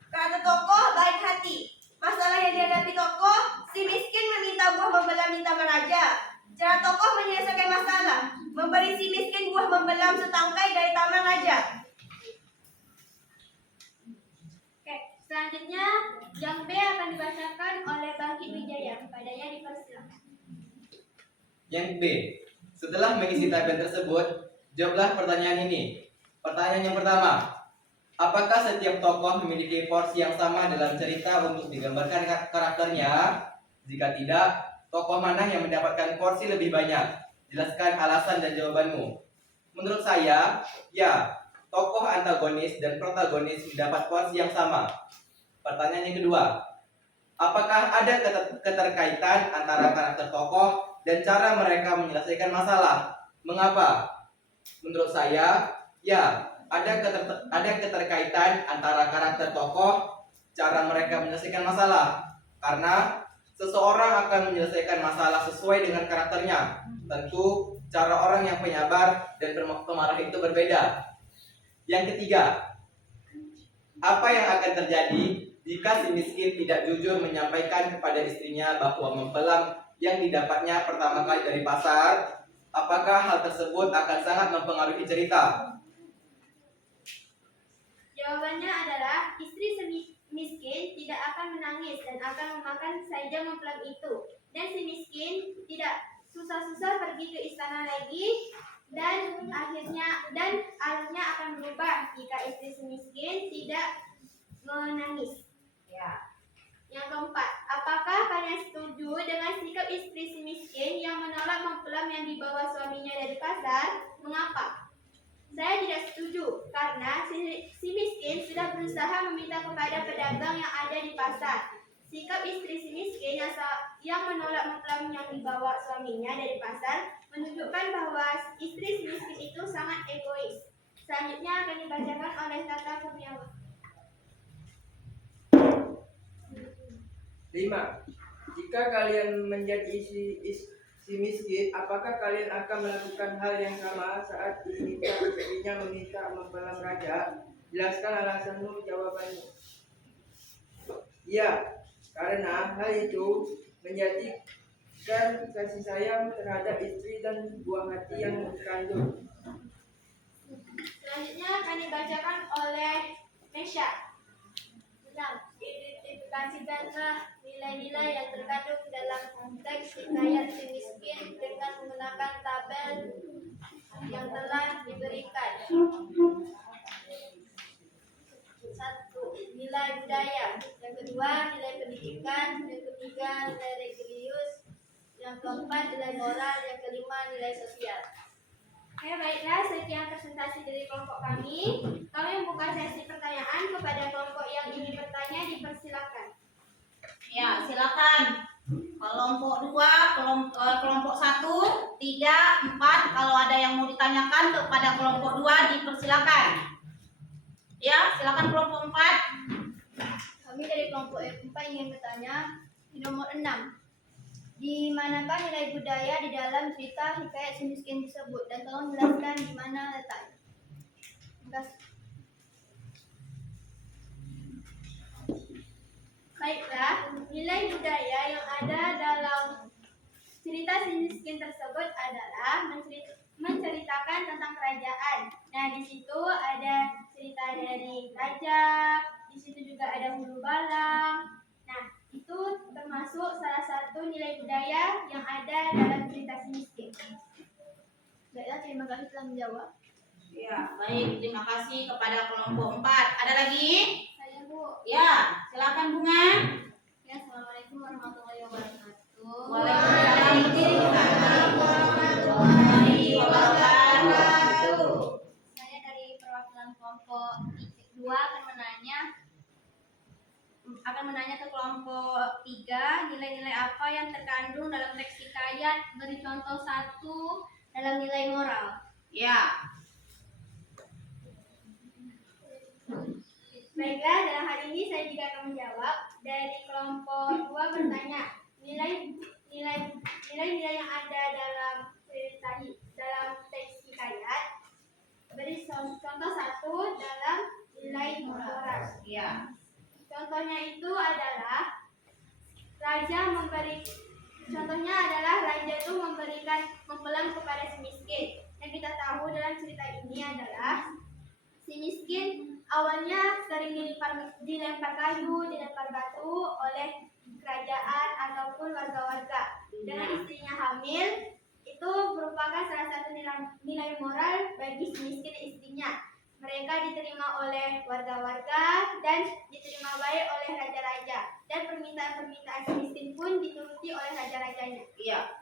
Karakter tokoh baik hati. Masalah yang dihadapi tokoh, si miskin meminta buah membelam di taman raja. Cara tokoh menyelesaikan masalah, memberi si miskin buah membelam setangkai dari taman raja. Oke, selanjutnya yang B akan dibacakan oleh Bangkit Wijaya. Padanya dipersilakan. Yang B. Setelah mengisi tabel tersebut, jawablah pertanyaan ini. Pertanyaan yang pertama, apakah setiap tokoh memiliki porsi yang sama dalam cerita untuk digambarkan karakternya? Jika tidak, tokoh mana yang mendapatkan porsi lebih banyak? Jelaskan alasan dan jawabanmu. Menurut saya, ya, tokoh antagonis dan protagonis mendapat porsi yang sama. Pertanyaan yang kedua, apakah ada keterkaitan antara karakter tokoh dan cara mereka menyelesaikan masalah? Mengapa? Menurut saya, ya, ada keterkaitan antara karakter tokoh, cara mereka menyelesaikan masalah. Karena seseorang akan menyelesaikan masalah sesuai dengan karakternya. Tentu, cara orang yang penyabar dan pemarah itu berbeda. Yang ketiga, apa yang akan terjadi jika si miskin tidak jujur menyampaikan kepada istrinya bahwa membelam yang didapatnya pertama kali dari pasar? Apakah hal tersebut akan sangat mempengaruhi cerita? Jawabannya adalah istri miskin tidak akan menangis dan akan memakan saja mempelai itu. Dan si miskin tidak susah-susah pergi ke istana lagi dan akhirnya akan berubah jika istri si miskin tidak menangis. Ya. Yang keempat, apakah kalian setuju dengan sikap istri si miskin yang menolak mempelai yang dibawa suaminya dari pasar? Mengapa? Saya tidak setuju karena si miskin sudah berusaha meminta kepada pedagang yang ada di pasar. Sikap istri si miskin yang menolak mempelai yang dibawa suaminya dari pasar menunjukkan bahwa istri si miskin itu sangat egois. Selanjutnya akan dibacakan oleh Tata Kurniawan. 5. Jika kalian menjadi si miskin, apakah kalian akan melakukan hal yang sama saat istrinya meminta mempelam raja? Jelaskan alasanmu, jawabannya. Ya, karena hal itu menjadikan kasih sayang terhadap istri dan buah hati yang dikandung. Selanjutnya akan dibacakan oleh Mesya. 6. Identifikasikanlah nilai-nilai yang terkandung dalam teks hikayat si miskin dengan menggunakan tabel yang telah diberikan. 1. Nilai budaya. Yang kedua, nilai pendidikan. Yang ketiga, nilai religius. Yang keempat, nilai moral. Yang kelima, nilai sosial. Oke, baiklah, sekian presentasi dari kelompok kami. Kami membuka sesi pertanyaan kepada kelompok yang ingin bertanya, dipersilakan. Ya, silakan. Kelompok 2, kelompok 1, 3, 4. Kalau ada yang mau ditanyakan kepada kelompok 2, dipersilakan. Ya, silakan kelompok 4. Kami dari kelompok 4 ingin bertanya di nomor 6. Di manakah nilai budaya di dalam cerita hikayat si miskin tersebut, dan tolong jelaskan di mana letaknya. Terima kasih. Baiklah, nilai budaya yang ada dalam cerita si miskin tersebut adalah menceritakan tentang kerajaan. Nah, di situ ada cerita dari raja, di situ juga ada hulu balang. Nah, itu termasuk salah satu nilai budaya yang ada dalam cerita si miskin. Baiklah, terima kasih telah menjawab. Ya, baik. Terima kasih kepada kelompok 4. Ada lagi? Saya, Bu. Ya, silakan Bunga. Ya, Assalamualaikum warahmatullahi wabarakatuh. Waalaikumsalam warahmatullahi wabarakatuh. Saya dari perwakilan kelompok 2 akan menanya ke kelompok 3, nilai-nilai apa yang terkandung dalam teks hikayat. Beri contoh 1 dalam nilai moral. Ya. Baiklah, dalam hal ini saya juga akan menjawab. Dari kelompok 2 bertanya, nilai-nilai yang ada dalam teks hikayat. Beri contoh 1 dalam nilai moral. Ya. Contohnya itu adalah raja itu memberikan mempelam kepada si miskin. Yang kita tahu dalam cerita ini adalah si miskin awalnya sering dilempar kayu, dilempar batu oleh kerajaan ataupun warga-warga. Dengan istrinya hamil, itu merupakan salah satu nilai moral bagi si miskin dan istrinya. Mereka diterima oleh warga-warga dan diterima baik oleh raja-raja, dan permintaan-permintaan si miskin pun dituruti oleh raja-rajanya. Iya.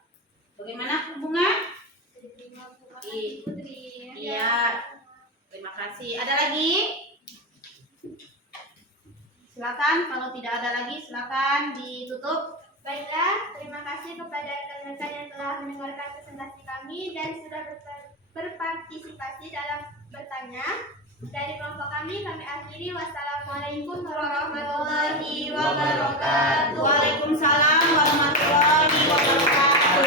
Bagaimana Bunga? Diterima Putri. Iya. Terima kasih. Ada lagi? Silakan. Kalau tidak ada lagi, silakan ditutup. Baiklah, terima kasih kepada rekan-rekan yang telah mendengarkan presentasi kami dan sudah berpartisipasi dalam bertanya. Dari kelompok kami akhiri. Wassalamualaikum warahmatullahi wabarakatuh. Waalaikumsalam warahmatullahi wabarakatuh.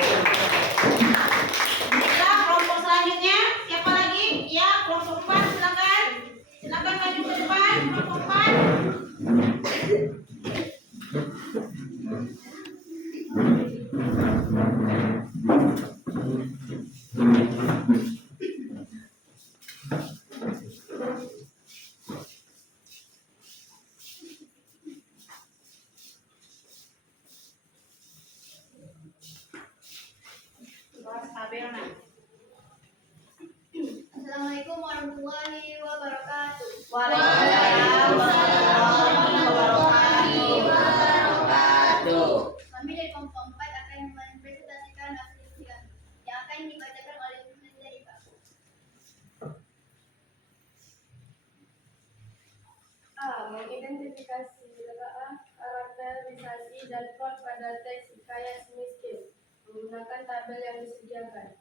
Baiklah, kelompok selanjutnya siapa lagi? Ya, kelompok 4 silakan. Silakan maju ke depan, kelompok 4. Assalamualaikum warahmatullahi wabarakatuh. Waalaikumsalam warahmatullahi wabarakatuh. Kami dari kelompok 4 akan mempresentasikan aktivitas kami yang akan dibacakan oleh Bunda dari Pak. A. Mengidentifikasi karakterisasi dan plot pada teks hikayat si miskin menggunakan tabel yang disediakan.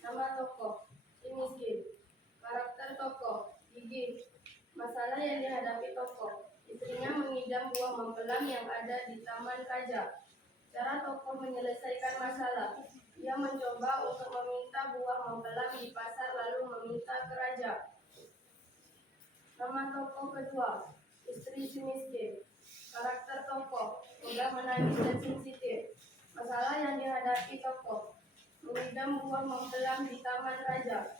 Nama tokoh si miskin, karakter tokoh, gigi, masalah yang dihadapi tokoh, istrinya mengidam buah mempelam yang ada di taman raja. Cara tokoh menyelesaikan masalah. Ia mencoba untuk meminta buah mempelam di pasar lalu meminta ke raja. Nama tokoh kedua, istri si miskin. Karakter tokoh, mudah menangis dan sensitif. Masalah yang dihadapi tokoh, mengidam buah mempelam di taman raja.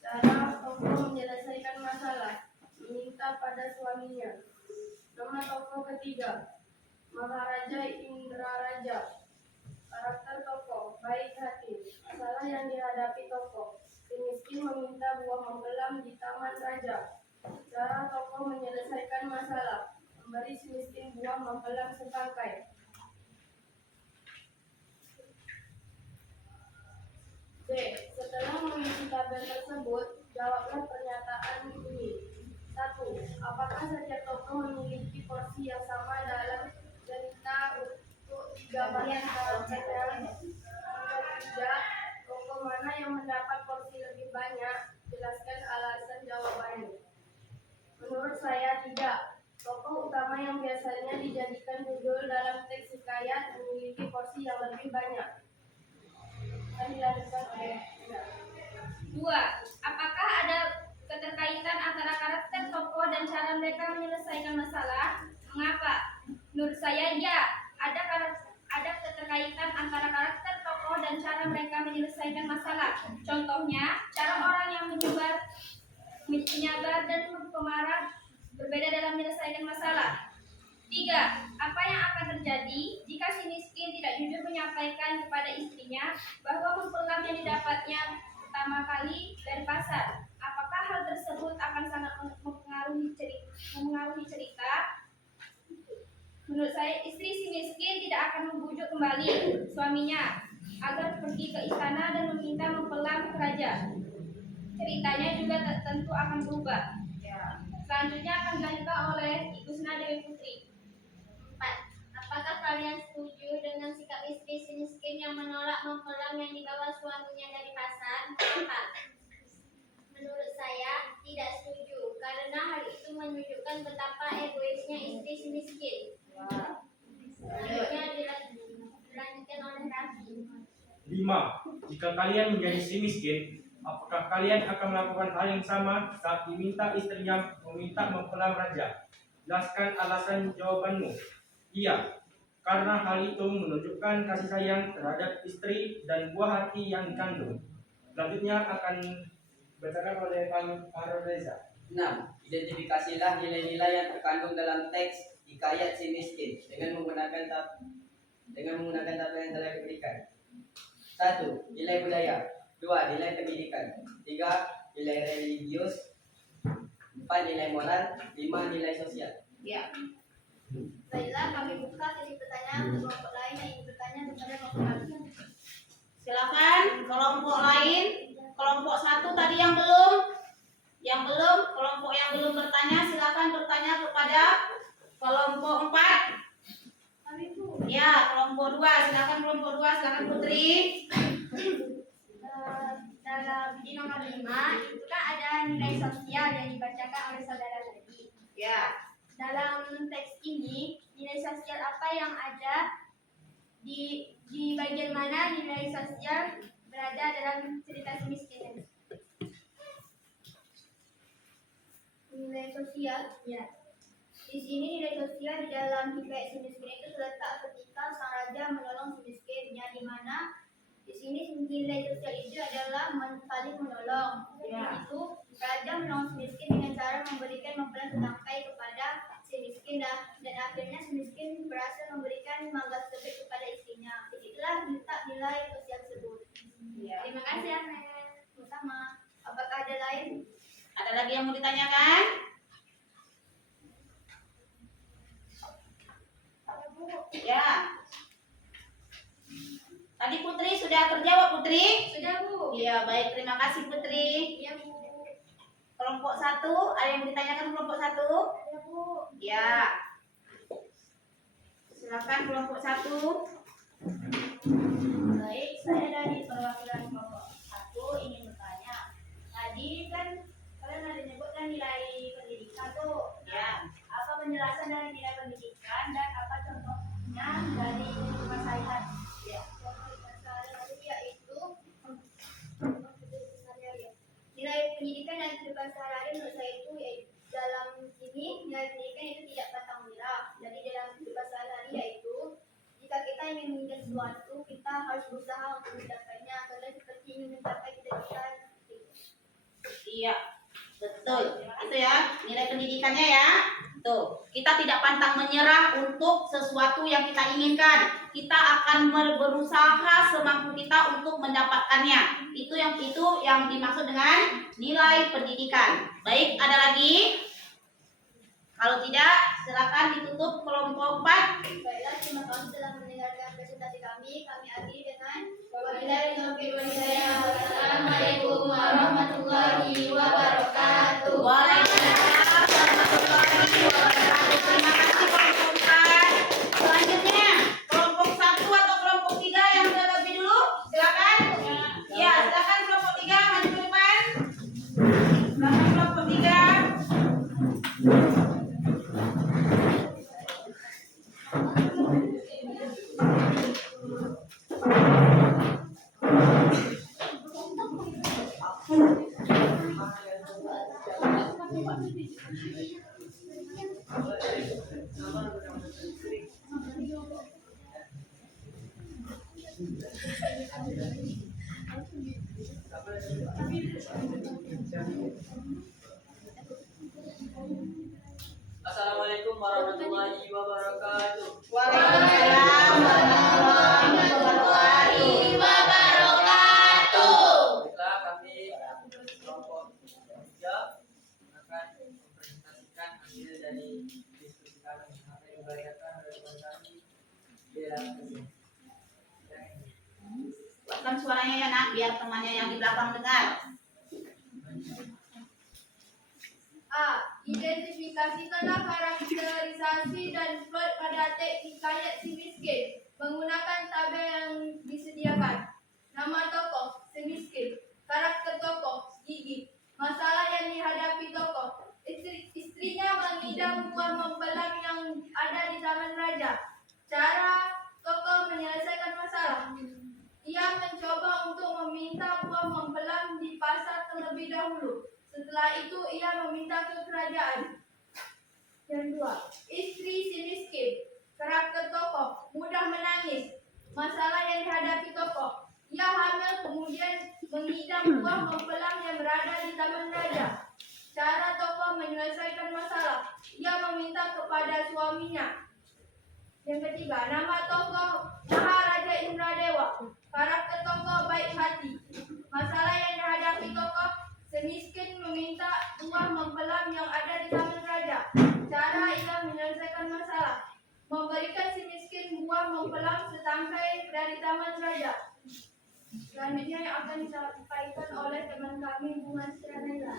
Cara tokoh menyelesaikan masalah, meminta pada suaminya. Nama tokoh ketiga, Maharaja Indraraja. Karakter tokoh, baik hati. Masalah yang dihadapi tokoh, si miskin meminta buah mempelam di taman raja. Cara tokoh menyelesaikan masalah, memberi si miskin buah mempelam setangkai. B. Setelah mengisi tabel tersebut, jawablah pernyataan ini. 1. Apakah setiap tokoh memiliki porsi yang sama dalam cerita untuk digambarkan karakternya? 3. Tokoh mana yang mendapat porsi lebih banyak? Jelaskan alasan jawabannya. Menurut saya tidak. Tokoh utama yang biasanya dijadikan judul dalam teks hikayat memiliki porsi yang lebih banyak. Akan dilanjutkan oleh Ina. 2. Apakah ada keterkaitan antara karakter tokoh dan cara mereka menyelesaikan masalah? Mengapa? Menurut saya ya, ada keterkaitan antara karakter tokoh dan cara mereka menyelesaikan masalah. Contohnya, cara orang yang menyabar dan pemarah berbeda dalam menyelesaikan masalah. 3. Apa yang akan terjadi jika si miskin tidak jujur menyampaikan kepada istrinya bahwa mempelam yang didapatnya pertama kali dari pasar? Apakah hal tersebut akan sangat mempengaruhi cerita? Menurut saya, istri si miskin tidak akan membujuk kembali suaminya agar pergi ke istana dan meminta mempelam ke raja. Ceritanya juga tentu akan berubah. Selanjutnya akan dilanjutkan oleh Ibu Sena Dewi Putri. 4. Apakah kalian setuju dengan sikap istri si miskin yang menolak mempelam yang dibawa suaminya dari pasar? Mengapa? Menurut saya tidak setuju, karena hal itu menunjukkan betapa egoisnya istri si miskin. Selanjutnya dilanjutkan oleh Raffi. 5. Jika kalian menjadi si miskin, apakah kalian akan melakukan hal yang sama saat diminta istrinya meminta mempelam raja? Jelaskan alasan jawabanmu. Iya, karena hal itu menunjukkan kasih sayang terhadap istri dan buah hati yang dikandung. Selanjutnya akan dibacakan oleh Pak Reza. 6. Identifikasilah nilai-nilai yang terkandung dalam teks hikayat si miskin dengan menggunakan tabel yang telah diberikan. 1. Nilai budaya. 2. Nilai pendidikan. 3. Nilai religius. 4. Nilai moral. 5. Nilai sosial. Ya. Baiklah, kami buka sesi pertanyaan untuk kelompok lain yang ingin bertanya kepada kelompok kami. Silakan kelompok lain. Kelompok 1 tadi yang belum, kelompok yang belum bertanya silakan bertanya kepada kelompok 4. Kami Bu. Ya, kelompok 2 silakan kelompok 2 silakan Putri. Dalam di nomor 5 itu kan ada nilai sosial yang dibacakan oleh saudara tadi. Ya. Dalam teks ini nilai sosial apa yang ada di bagian mana nilai sosial berada dalam cerita si miskin ini? Nilai sosial. Ya. Di sini nilai sosial di dalam hikayat si miskin itu terletak ketika sang raja menolong si miskinnya, di mana di sini nilai sosial itu adalah saling menolong. Ya. Itu raja menolong si miskin dengan cara memberikan mempelan setangkai kepada si miskin dan akhirnya si miskin berhasil memberikan mangga tersebut kepada istrinya. Itulah letak nilai sosial tersebut. Ya. Terima kasih Amen. Sama. Apakah ada lain? Ada lagi yang mau ditanyakan? Ya. Tadi Putri sudah terjawab Putri? Sudah Bu. Iya, baik. Terima kasih Putri. Iya Bu. Kelompok 1, ada yang mau ditanyakan kelompok 1? Ada Bu. Ya. Silakan kelompok 1. Baik, saya dari perwakilan kelompok 1 ingin bertanya. Tadi kan kalian ada nyebutkan nilai pendidikan tuh. Ya. Apa penjelasan dari nilai pendidikan dan apa contohnya dari masyarakat. Ya, yaitu nilai pendidikan dan kehidupan sehari-hari menurut saya itu dalam ini nilai pendidikan itu tidak pantang menyerah. Jadi dalam kehidupan sehari-hari yaitu jika kita ingin menginginkan sesuatu kita harus berusaha untuk mencapainya karena seperti ingin mencapai cita-cita. Iya, betul. Itu ya nilai pendidikannya ya. Tuh, kita tidak pantang menyerah untuk sesuatu yang kita inginkan. Kita akan berusaha semampu kita untuk mendapatkannya. Itu yang dimaksud dengan nilai pendidikan. Baik, ada lagi? Kalau tidak, silakan ditutup kelompok 4. Baiklah, terima kasih telah mendengarkan presentasi kami. Kami akhiri dengan wabillahi taufiq wal hidayah. Wassalamualaikum warahmatullahi wabarakatuh. Waalaikumsalam warahmatullahi wabarakatuh. Terima kasih kelompok 4. Selanjutnya, kelompok 1 atau kelompok 3 yang sudah lebih dulu, silakan. Ya, silakan kelompok 3 maju ke depan. Silakan kelompok 3. Assalamualaikum warahmatullahi wabarakatuh. Waalaikumsalam warahmatullahi wabarakatuh. Baiklah, kami kelompok 3 akan mempresentasikan hasil dari diskusi kami. Apa yang dibacakan oleh teman kami Bella Kesini. Buatkan suaranya ya nak, biar temannya yang di belakang dengar. A. Identifikasikanlah karakterisasi dan plot pada teks hikayat si miskin menggunakan tabel yang disediakan. Nama tokoh si miskin, karakter tokoh gigi, masalah yang dihadapi tokoh. Istrinya mengidam buah membelang yang ada di taman raja. Cara tokoh menyelesaikan masalah. Ia mencoba untuk meminta buah membelang di pasar terlebih dahulu. Setelah itu ia meminta ke kerajaan. Yang 2. Istri si miskin. Karakter tokoh mudah menangis. Masalah yang dihadapi tokoh. Ia hamil kemudian mengidam buah membelang yang berada di taman raja. Cara tokoh menyelesaikan masalah. Ia meminta kepada suaminya. Yang ketiga, nama tokoh Maharaja Indradewa. Karakter tokoh baik hati. Masalah yang dihadapi tokoh semiskin meminta buah membelang yang ada di taman raja. Cara ia menyelesaikan masalah. Memberikan si miskin buah membelang setangkai dari taman raja. Selanjutnya yang akan disampaikan oleh teman kami Bunga Srianaila.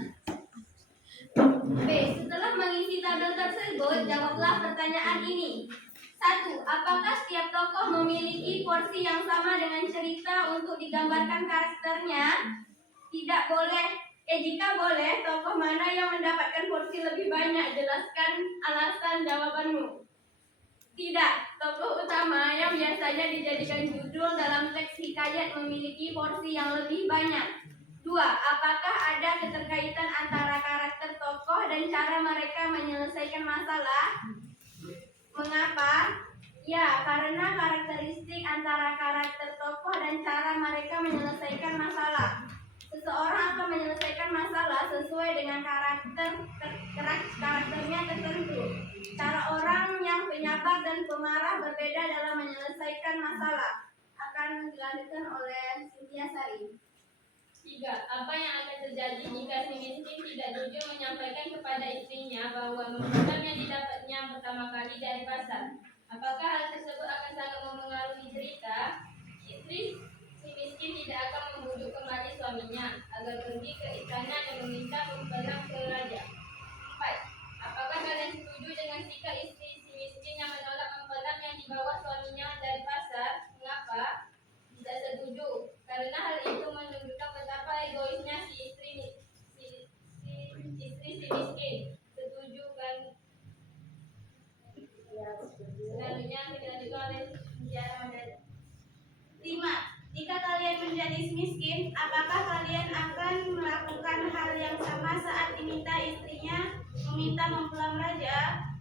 B. Setelah mengisi tabel tersebut, jawablah pertanyaan ini. 1. Apakah setiap tokoh memiliki porsi yang sama dengan cerita untuk digambarkan karakternya? Tidak boleh. Jika boleh, tokoh mana yang mendapatkan porsi lebih banyak? Jelaskan alasan jawabanmu. Tidak. Tokoh utama yang biasanya dijadikan judul dalam teks hikayat memiliki porsi yang lebih banyak. 2. Apakah ada keterkaitan antara karakter tokoh dan cara mereka menyelesaikan masalah? Mengapa? Ya, karena karakteristik antara karakter tokoh dan cara mereka menyelesaikan masalah. Seseorang akan menyelesaikan masalah sesuai dengan karakternya tertentu. Cara orang yang penyabar dan pemarah berbeda dalam menyelesaikan masalah. Akan dilanjutkan oleh Cynthia Sari. 3. Apa yang akan terjadi jika si miskin tidak jujur menyampaikan kepada istrinya bahwa membelang yang didapatnya pertama kali dari pasar? Apakah hal tersebut akan sangat mempengaruhi cerita? Istri si miskin tidak akan membujuk kembali suaminya agar pergi ke istana dan meminta membelang ke raja. 4. Apakah kalian setuju dengan sikap istri si miskin yang menolak membelang yang dibawa suaminya dari pasar? Mengapa? Tidak setuju, karena hal itu menunjukkan betapa egoisnya si istri si miskin. Setuju kan? meminta mempelai raja?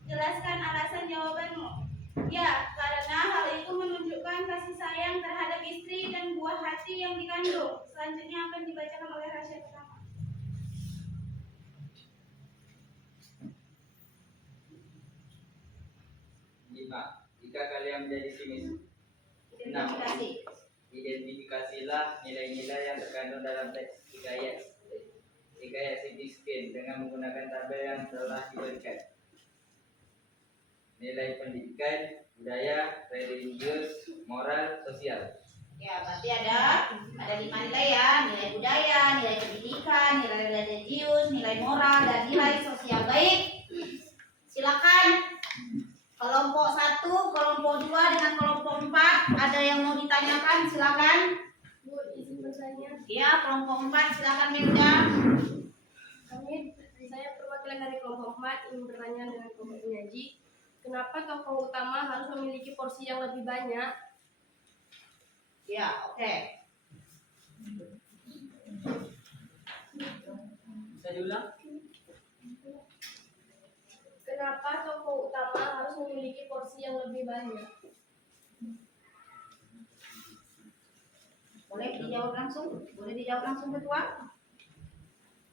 Jelaskan alasan jawabanmu. Ya, karena hal itu menunjukkan kasih sayang terhadap istri dan buah hati yang dikandung. Selanjutnya akan dibacakan oleh raja pertama. 5. Jika kalian menjadi simis. 6. Identifikasi. Identifikasilah nilai-nilai yang terkandung dalam teks hikayat si miskin dengan menggunakan tabel yang telah diberikan. Nilai pendidikan, budaya, religius, moral, sosial. Ya, berarti ada 5 nilai ya, nilai budaya, nilai pendidikan, nilai religius, nilai moral, dan nilai sosial. Baik, silakan kelompok 1, kelompok 2 dengan kelompok 4 ada yang mau ditanyakan, silakan. Bu, izin bertanya. Ya, kelompok 4 silakan Mirza. Saya perwakilan dari kelompok 4 ingin bertanya dengan kelompok penyaji. Kenapa tokoh utama harus memiliki porsi yang lebih banyak? Ya, oke. Bisa diulang? Kenapa tokoh utama harus memiliki porsi yang lebih banyak? Boleh dijawab langsung? Boleh dijawab langsung ketua?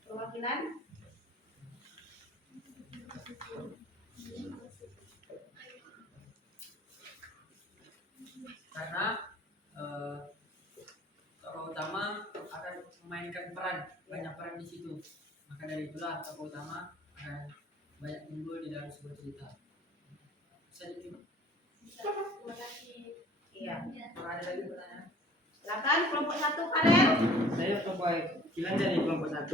Perwakilan? Karena tokoh utama akan memainkan banyak peran di situ. Maka dari itulah tokoh utama akan banyak timbul di dalam sebuah cerita. Bisa diterima? Terima kasih. Iya. Apakah ada lagi pertanyaan? Silakan kelompok 1 Karen. Saya perwakilan dari kelompok 1.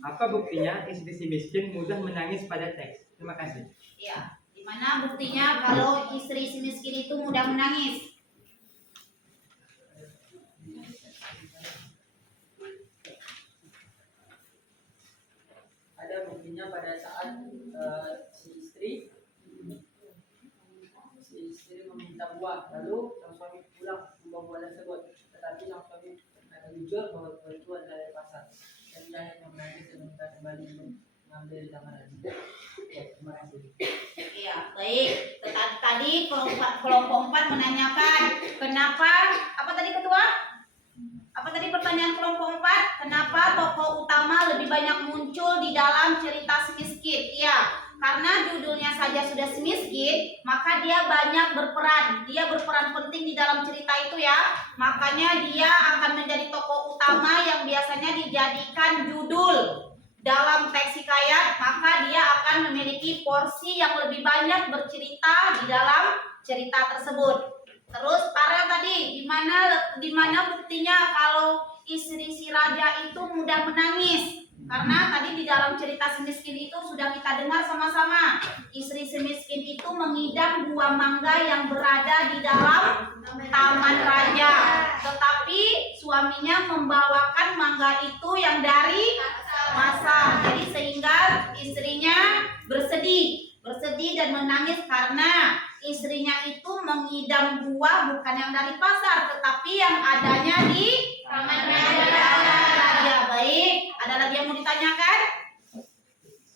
Apa buktinya istri si miskin mudah menangis pada teks? Terima kasih. Iya. Di mana buktinya kalau istri si miskin itu mudah menangis? Ada buktinya pada saat si istri meminta buah, lalu sang suami pulang membawa buah tersebut, tetapi sang suami akan jujur bahwa buah itu adalah dari pasar dan dia hanya menangis dan meminta kembali mengambil di tangan lagi. Ya, terima kasih. Iya, baik. Tadi kelompok 4 menanyakan kenapa, apa tadi ketua? Apa tadi pertanyaan kelompok 4? Kenapa tokoh utama lebih banyak muncul di dalam cerita si miskin? Iya, karena judulnya saja sudah si miskin, maka dia banyak berperan. Dia berperan penting di dalam cerita itu ya. Makanya dia akan menjadi tokoh utama yang biasanya dijadikan judul dalam teks hikayat, maka dia akan memiliki porsi yang lebih banyak bercerita di dalam cerita tersebut. Terus Farel tadi di mana buktinya kalau istri si raja itu mudah menangis? Karena tadi di dalam cerita si miskin itu sudah kita dengar sama-sama, istri si miskin itu mengidam buah mangga yang berada di dalam taman raja, tetapi suaminya membawakan mangga itu yang dari pasar. Jadi sehingga istrinya bersedih dan menangis karena istrinya itu mengidam buah bukan yang dari pasar, tetapi yang adanya di taman raja. Baik, ada lagi yang mau ditanyakan?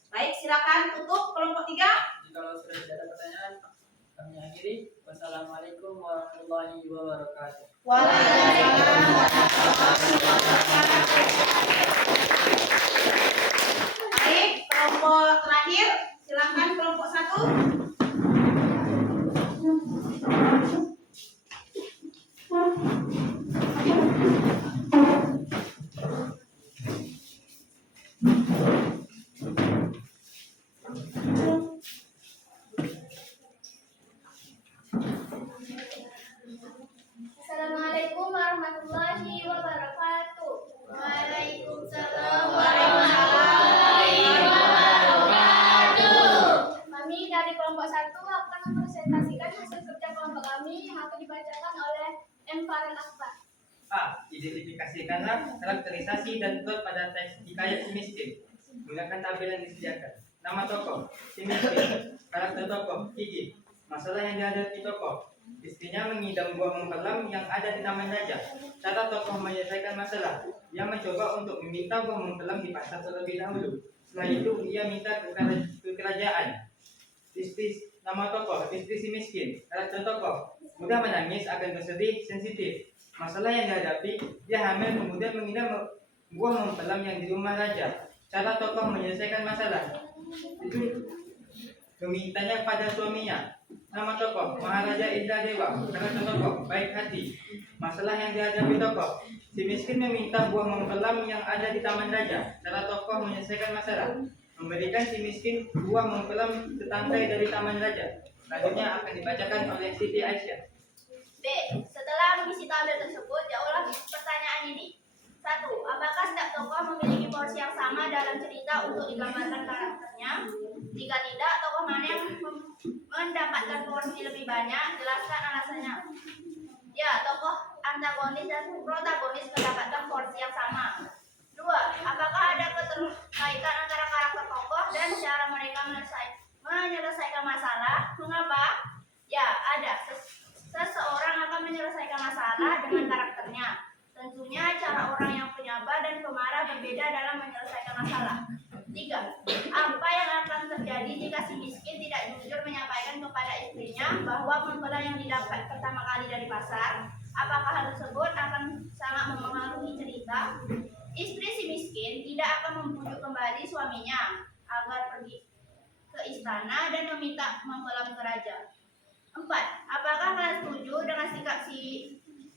Baik, silakan tutup kelompok 3. Jika sudah tidak ada pertanyaan, kami akhiri. Wassalamualaikum warahmatullahi wabarakatuh. Waalaikumsalam warahmatullahi wabarakatuh. Baik, kelompok terakhir, silakan kelompok 1. Assalamualaikum warahmatullahi wabarakatuh. Waalaikumsalam warahmatullahi wabarakatuh. Kami dari kelompok 1 akan mempresentasikan hasil kerja kelompok kami yang akan dibacakan oleh M. Farel Akbar. A. Identifikasikanlah karakterisasi dan plot pada teks hikayat si miskin. Gunakan tabel yang disediakan. Nama tokoh, si miskin. Karakter tokoh, Kiki. Masalah yang dihadapi tokoh. Istrinya mengidam buah mempelam yang ada di taman raja. Cara tokoh menyelesaikan masalah. Ia mencoba untuk meminta buah mempelam di pasar terlebih dahulu. Setelah itu ia minta ke kerajaan. Nama tokoh, istri si miskin. Karakter tokoh, mudah menangis, akan bersedih, sensitif. Masalah yang dihadapi, dia hamil, kemudian mengidam buah mempelam yang di rumah raja. Cara tokoh menyelesaikan masalah, itu memintanya pada suaminya. Nama tokoh, Maharaja Indra Dewa. Karakter tokoh, baik hati. Masalah yang dihadapi tokoh, si miskin meminta buah mempelam yang ada di taman raja. Cara tokoh menyelesaikan masalah, memberikan si miskin buah mempelam setangkai dari taman raja. Selanjutnya akan dibacakan oleh Siti Aisyah. B. Setelah mengisi tabel tersebut, jawablah pertanyaan ini. 1. Apakah setiap tokoh memiliki porsi yang sama dalam cerita untuk digambarkan karakternya? Jika tidak, tokoh mana yang mendapatkan porsi lebih banyak? Jelaskan alasannya. Ya, tokoh antagonis dan protagonis mendapatkan porsi yang sama. 2. Apakah ada keterkaitan antara karakter tokoh dan cara mereka menyelesaikan masalah? Mengapa? Ya, ada. Seseorang akan menyelesaikan masalah dengan karakternya. Tentunya cara orang yang penyabar dan pemarah berbeda dalam menyelesaikan masalah. 3. Apa yang akan terjadi jika si miskin tidak jujur menyampaikan kepada istrinya bahwa mempelai yang didapat pertama kali dari pasar? Apakah hal tersebut akan sangat mempengaruhi cerita? Istri si miskin tidak akan membujuk kembali suaminya agar pergi ke istana dan meminta mempelam ke raja. 4. Apakah kalian setuju dengan sikap si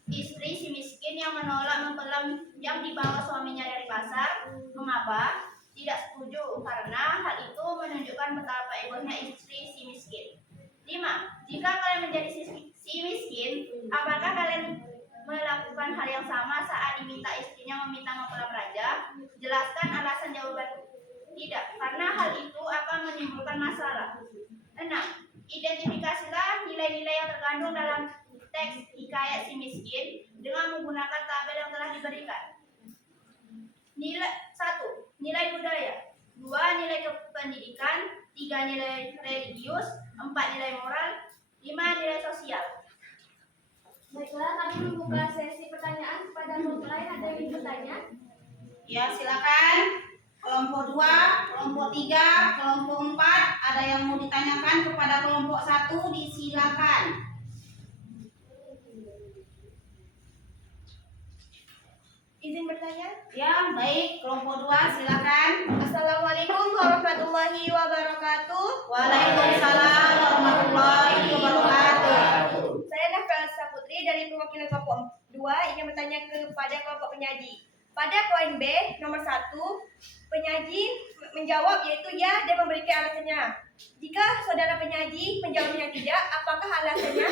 istri si miskin yang menolak mempelam yang dibawa suaminya dari pasar? Mengapa? Tidak setuju, karena hal itu menunjukkan betapa egonya istri si miskin. 5. Jika kalian menjadi si miskin, apakah kalian melakukan hal yang sama saat diminta istrinya meminta mempelam raja? Jelaskan alasan jawaban tidak, karena hal itu akan menimbulkan masalah. 6. Identifikasilah nilai-nilai yang terkandung dalam teks hikayat si miskin dengan menggunakan tabel yang telah diberikan. 1. Nilai budaya. 2. Nilai kependidikan. 3. Nilai religius. 4. Nilai moral. 5. Nilai sosial. Baiklah, kami membuka sesi pertanyaan kepada mempelai. Ada yang ingin bertanya? Ya, silakan. Kelompok 2, kelompok 3, kelompok 4, ada yang mau ditanyakan kepada kelompok 1, disilakan. Izin bertanya? Ya, baik. Kelompok 2, silakan. Assalamualaikum warahmatullahi wabarakatuh. Waalaikumsalam warahmatullahi wabarakatuh. Saya Nafkah Saputri dari perwakilan kelompok 2 ingin bertanya kepada kelompok penyaji. Pada poin B nomor 1, penyaji menjawab yaitu ya dan memberikan alasannya. Jika saudara penyaji menjawabnya tidak, apakah alasannya?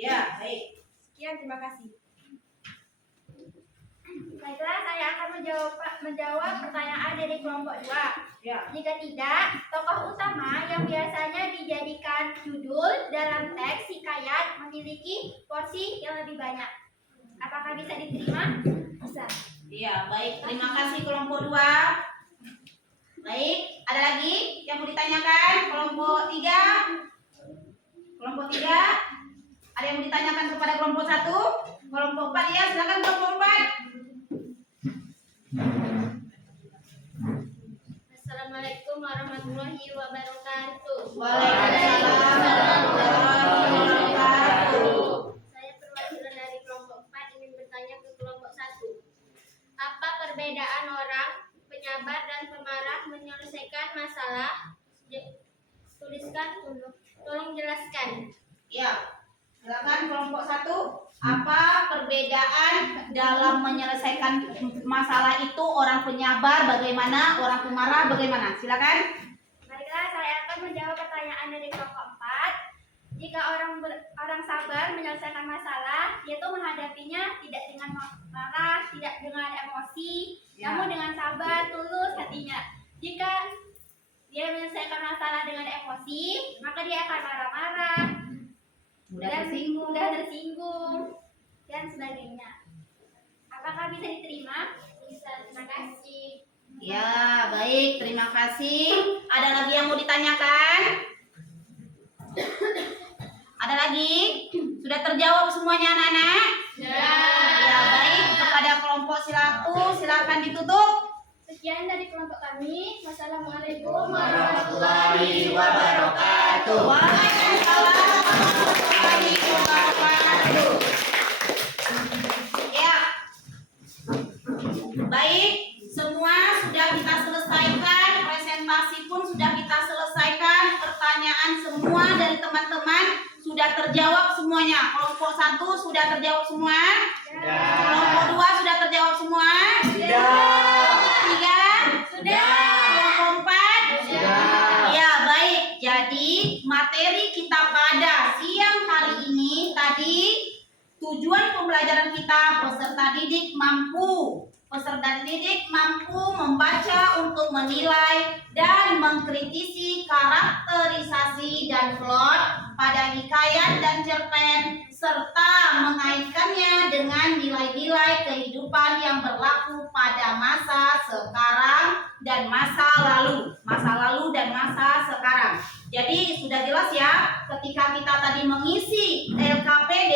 Ya, baik. Sekian, terima kasih. Baiklah, saya akan menjawab pertanyaan dari kelompok 2. Ya. Jika tidak, tokoh utama yang biasanya dijadikan judul dalam teks hikayat memiliki porsi yang lebih banyak. Apakah bisa diterima? Bisa. Ya, baik. Terima kasih kelompok 2. Baik, ada lagi yang mau ditanyakan? Kelompok 3. Kelompok 3. Ada yang mau ditanyakan kepada kelompok 1? Kelompok 4 ya, silakan kelompok 4. Assalamualaikum warahmatullahi wabarakatuh. Waalaikumsalam warahmatullahi wabarakatuh. Saya perwakilan dari kelompok 4 ingin bertanya ke kelompok 1. Apa perbedaan orang penyabar dan pemarah menyelesaikan masalah? Tuliskan dulu. Tolong jelaskan. Ya, silakan kelompok 1. Apa perbedaan dalam menyelesaikan masalah itu? Orang penyabar bagaimana, orang pemarah bagaimana? Silakan. Baiklah, saya akan menjawab pertanyaan dari kelompok 4. Jika orang sabar menyelesaikan masalah, yaitu menghadapinya tidak dengan marah, tidak dengan emosi, Ya. namun dengan sabar, tulus hatinya. Jika dia menyelesaikan masalah dengan emosi, maka dia akan marah-marah, Mudah tersinggung. mudah tersinggung, dan sebagainya. Apakah bisa diterima? Bisa, terima kasih. Ya, baik. Terima kasih. Ada lagi yang mau ditanyakan? Ada lagi? Sudah terjawab semuanya anak-anak? Ya. Ya, baik. Kepada kelompok 1, silakan ditutup. Sekian dari kelompok kami. Wassalamualaikum warahmatullahi wabarakatuh. Waalaikumsalam warahmatullahi wabarakatuh. Ya. Baik, semua sudah kita selesaikan, presentasi pun sudah kita selesaikan, pertanyaan semua dari teman-teman sudah terjawab semuanya. Kelompok 1 sudah terjawab semua? Kelompok 2 sudah terjawab semua? Tiga? Kelompok 4? Ya, baik. Jadi, materi kita pada siang hari ini tadi, tujuan pembelajaran kita peserta didik mampu membaca untuk menilai dan mengkritisi karakterisasi dan plot pada hikayat dan cerpen serta mengaitkannya dengan nilai-nilai kehidupan yang berlaku pada masa sekarang dan masa lalu dan masa sekarang. Jadi sudah jelas ya, ketika kita tadi mengisi LKPD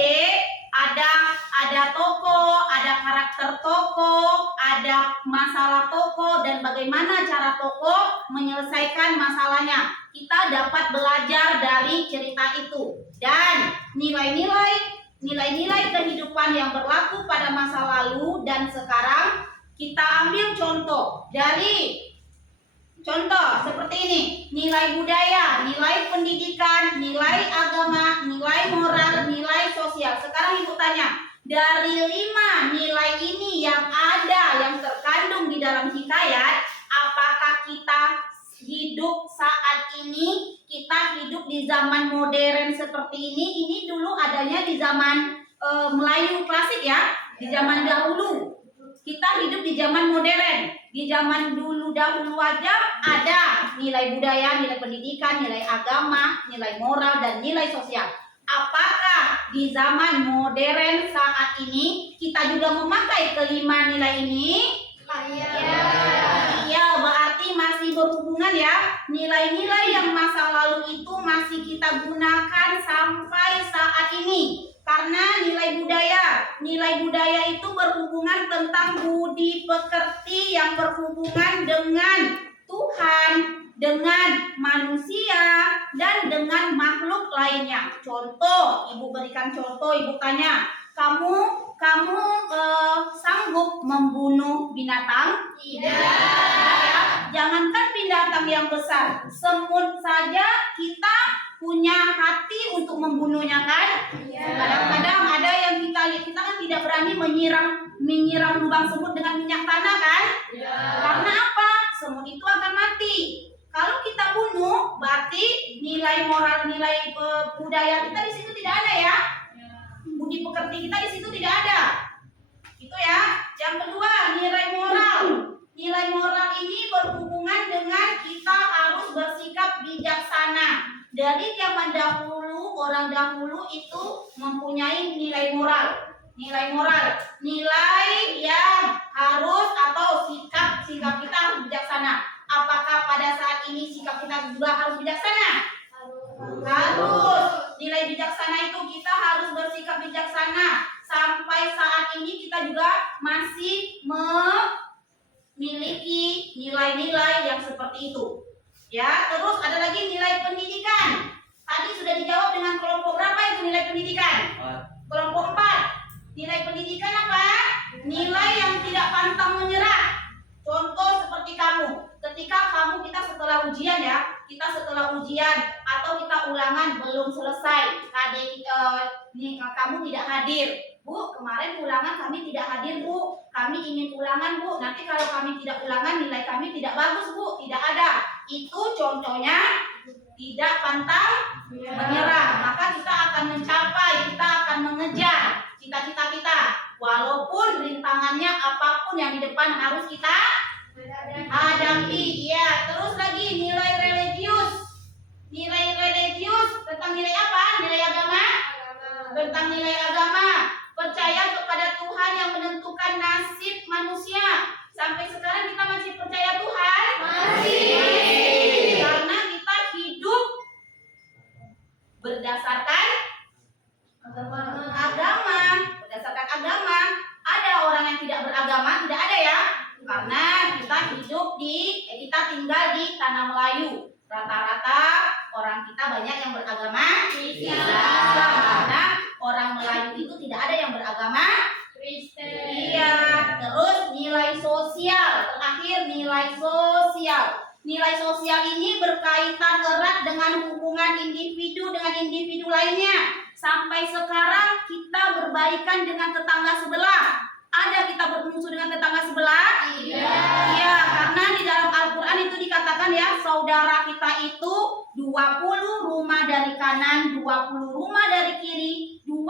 ada tokoh, ada karakter tokoh, ada masalah tokoh dan bagaimana cara tokoh menyelesaikan masalahnya. Kita dapat belajar dari cerita itu dan nilai-nilai kehidupan yang berlaku pada masa lalu dan sekarang. Kita ambil contoh seperti ini: nilai budaya, nilai pendidikan, nilai agama, nilai moral, nilai sosial. Sekarang ibu tanya, dari 5 nilai ini yang terkandung di dalam hikayat, apakah kita hidup saat ini, kita hidup di zaman modern seperti ini? Ini dulu adanya di zaman Melayu klasik ya, di zaman dahulu. Kita hidup di zaman modern. Di zaman dahulu aja ada nilai budaya, nilai pendidikan, nilai agama, nilai moral, dan nilai sosial. Apakah di zaman modern saat ini kita juga memakai kelima nilai ini? Iya, berarti masih berhubungan ya. Nilai-nilai yang masa lalu itu masih kita gunakan sampai saat ini. Karena nilai budaya itu berhubungan tentang budi pekerti yang berhubungan dengan Tuhan, dengan manusia, dan dengan makhluk lainnya. Contoh, ibu berikan contoh, ibu tanya, kamu sanggup membunuh binatang? Tidak. Jangankan binatang yang besar, semut saja kita punya hati untuk membunuhnya kan? Kadang-kadang ada yang kita lihat, kita kan tidak berani menyiram lubang semut dengan minyak tanah kan? Karena apa? Semut itu akan mati. Kalau kita bunuh, berarti nilai moral, nilai budaya kita di situ tidak ada ya. Budi pekerti kita di situ tidak ada. Itu ya. Yang kedua, nilai moral. Nilai moral ini berhubungan dengan kita harus bersikap bijaksana. Dari zaman dahulu, orang dahulu itu mempunyai nilai moral. Nilai yang harus atau sikap kita harus bijaksana. Apakah pada saat ini sikap kita juga harus bijaksana? Harus. Nilai bijaksana itu kita harus bersikap bijaksana. Sampai saat ini kita juga masih memiliki nilai-nilai yang seperti itu. Ya, terus ada lagi nilai pendidikan. Tadi sudah dijawab dengan kelompok berapa itu nilai pendidikan? Kelompok 4. Nilai pendidikan apa? Nilai yang tidak pantang menyerah. Contoh seperti kamu. Ketika kita setelah ujian ya, atau kita ulangan belum selesai, kamu tidak hadir. Bu, kemarin ulangan kami tidak hadir, Bu. Kami ingin ulangan, Bu. Nanti kalau kami tidak ulangan, nilai kami tidak bagus, Bu. Tidak ada. Itu contohnya tidak pantang menyerah. Maka kita akan mencapai, kita akan mengejar cita-cita kita. Walaupun rintangannya apapun yang di depan harus kita hadapi. Ya, terus lagi nilai religius. Nilai religius tentang nilai apa? Nilai agama? Tentang nilai agama. Percaya kepada Tuhan yang menentukan nasib manusia. Sampai sekarang kita masih percaya Tuhan? Masih. Karena kita hidup berdasarkan agama. Berdasarkan agama. Ada orang yang tidak beragama? Tidak ada ya. Karena kita hidup kita tinggal di tanah Melayu. Rata-rata orang kita banyak yang beragama Islam. Karena orang Melayu itu tidak ada yang beragama Kristen. Iya. Terus nilai sosial. Terakhir nilai sosial. Nilai sosial ini berkaitan erat dengan hubungan individu dengan individu lainnya. Sampai sekarang kita berbaikan dengan tetangga sebelah. Ada kita bermusuh dengan tetangga sebelah? Iya. Iya, karena di dalam Al-Quran itu dikatakan ya, saudara kita itu 20 rumah dari kanan, 20 rumah dari kiri, 20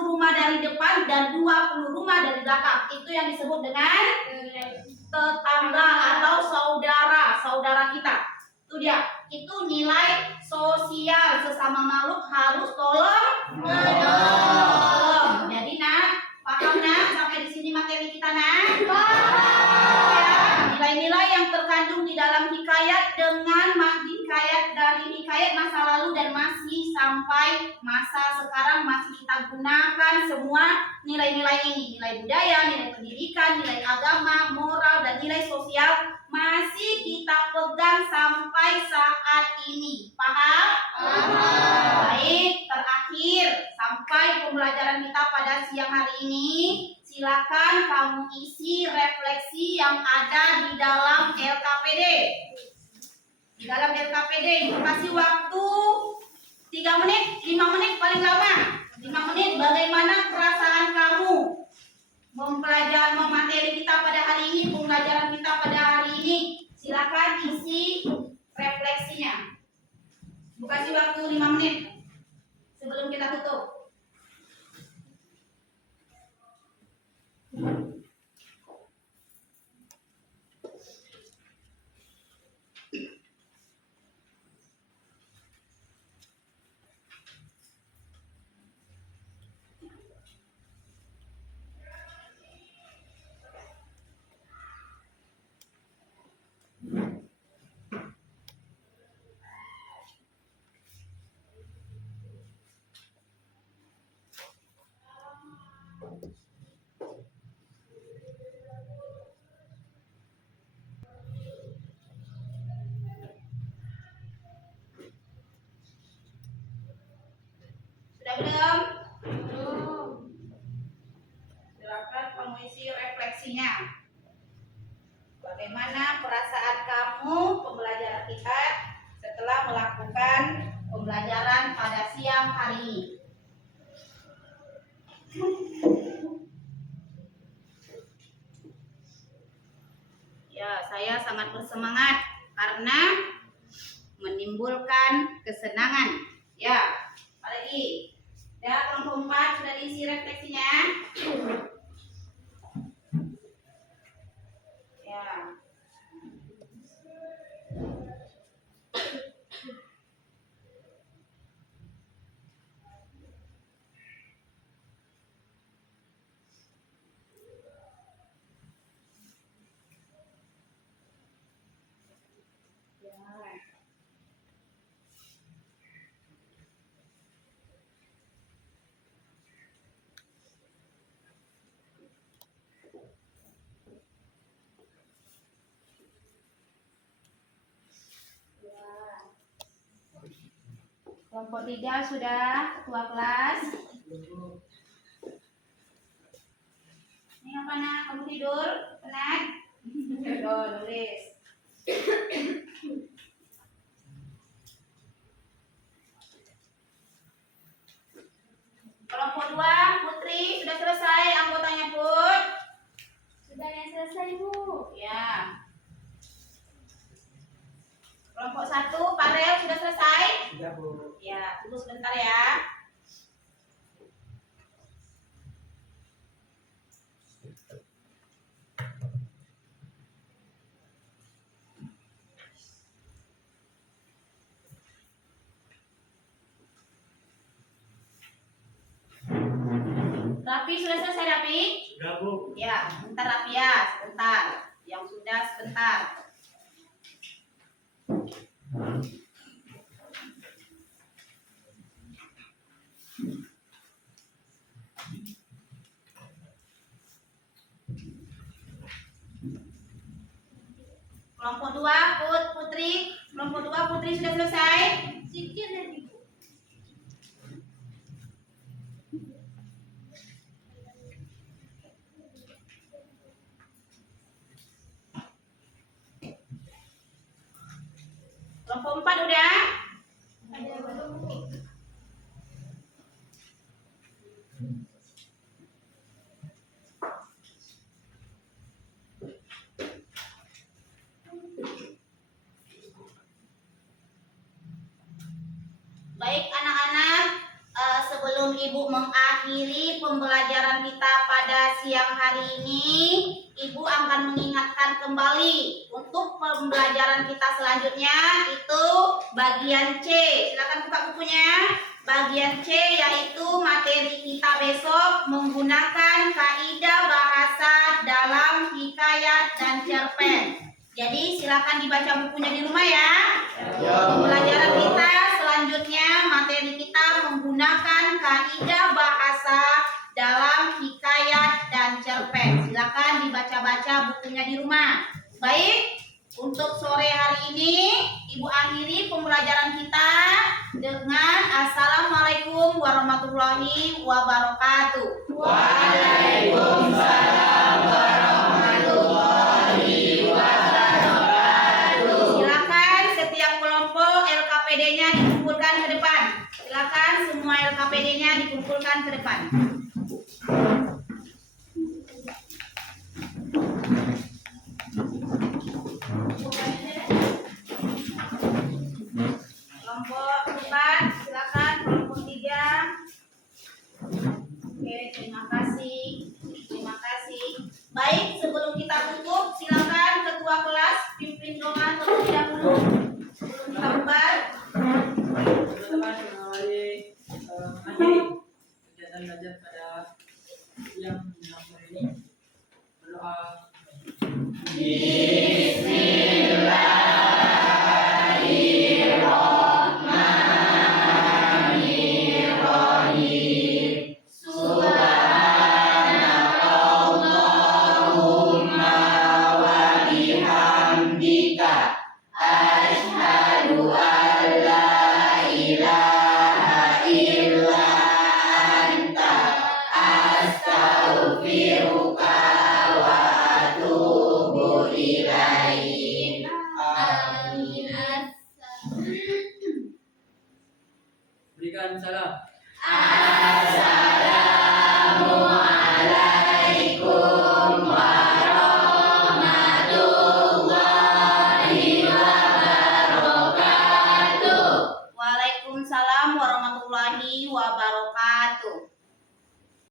rumah dari depan, dan 20 rumah dari belakang. Itu yang disebut dengan tetangga atau saudara kita. Itu dia. Itu nilai sosial, sesama makhluk harus tolong menolong. Jadi nak, paham nak sampai di sini materi kita nak? Ya, nilai-nilai yang terkandung di dalam hikayat dengan hikayat masa lalu dan masih sampai masa sekarang masih kita gunakan semua nilai-nilai ini, nilai budaya, nilai pendidikan, nilai agama, moral dan nilai sosial masih kita pegang sampai saat ini. Paham? Baik, terakhir sampai pembelajaran kita pada siang hari ini, silakan kamu isi refleksi yang ada di dalam LKPD. Di dalam LKPD kasih waktu 3 menit, 5 menit paling lama. 5 menit bagaimana perasaan kamu mempelajari materi kita pada hari ini, pembelajaran kita pada hari ini. Silakan isi refleksinya. Kasih waktu 5 menit sebelum kita tutup. Sudah belum? Silakan kamu isi refleksinya. Bagaimana perasaan kamu pembelajaran kita setelah melakukan pembelajaran pada siang hari ini? Ya, saya sangat bersemangat karena menimbulkan kesenangan. Ya, apalagi? Ya, kelompok 4 sudah diisi refleksinya. Ya. Kelompok 3 sudah ketua kelas. Ini apa nak? Kamu tidur? Penat? Tuh, nulis. Kelompok 2, Putri sudah selesai anggotanya Put? Sudah yang selesai, Bu. Ya. Kelompok 1, Farel sudah selesai? Sudah, Bu. Ya, tunggu sebentar ya. Rapi sudah selesai Rapi? Sudah, Bu. Ya, sebentar Rapi ya, sebentar. Yang sudah sebentar. Kelompok Putri sudah selesai? Sedikit dan Ibu. Kelompok 4 udah? Ada belum? Baik anak-anak, sebelum Ibu mengakhiri pembelajaran kita pada siang hari ini, Ibu akan mengingatkan kembali untuk pembelajaran kita selanjutnya, itu bagian C. Silakan buka bukunya. Bagian C yaitu materi kita besok menggunakan kaidah bahasa dalam hikayat dan cerpen. Jadi silakan dibaca bukunya di rumah ya. Pembelajaran kita selanjutnya, materi kita menggunakan kaidah bahasa dalam hikayat dan cerpen. Silakan dibaca-baca bukunya di rumah. Baik, untuk sore hari ini Ibu akhiri pembelajaran kita dengan Assalamualaikum warahmatullahi wabarakatuh. Waalaikumsalam warahmatullahi wabarakatuh. Silakan setiap kelompok LKPD-nya dikumpulkan ke depan. Silakan semua LKPD-nya dikumpulkan ke depan. Kelompok 4, silakan. Kelompok 3. Oke, terima kasih. Terima kasih. Baik, sebelum kita tutup, silakan ketua kelas pimpin doa terlebih dahulu. Sebelum kita bubar. Teman-teman, mari mengakhiri kegiatan belajar pada siang sore ini. Berdoa. Berikan salam. Waalaikumsalam warahmatullahi wabarakatuh.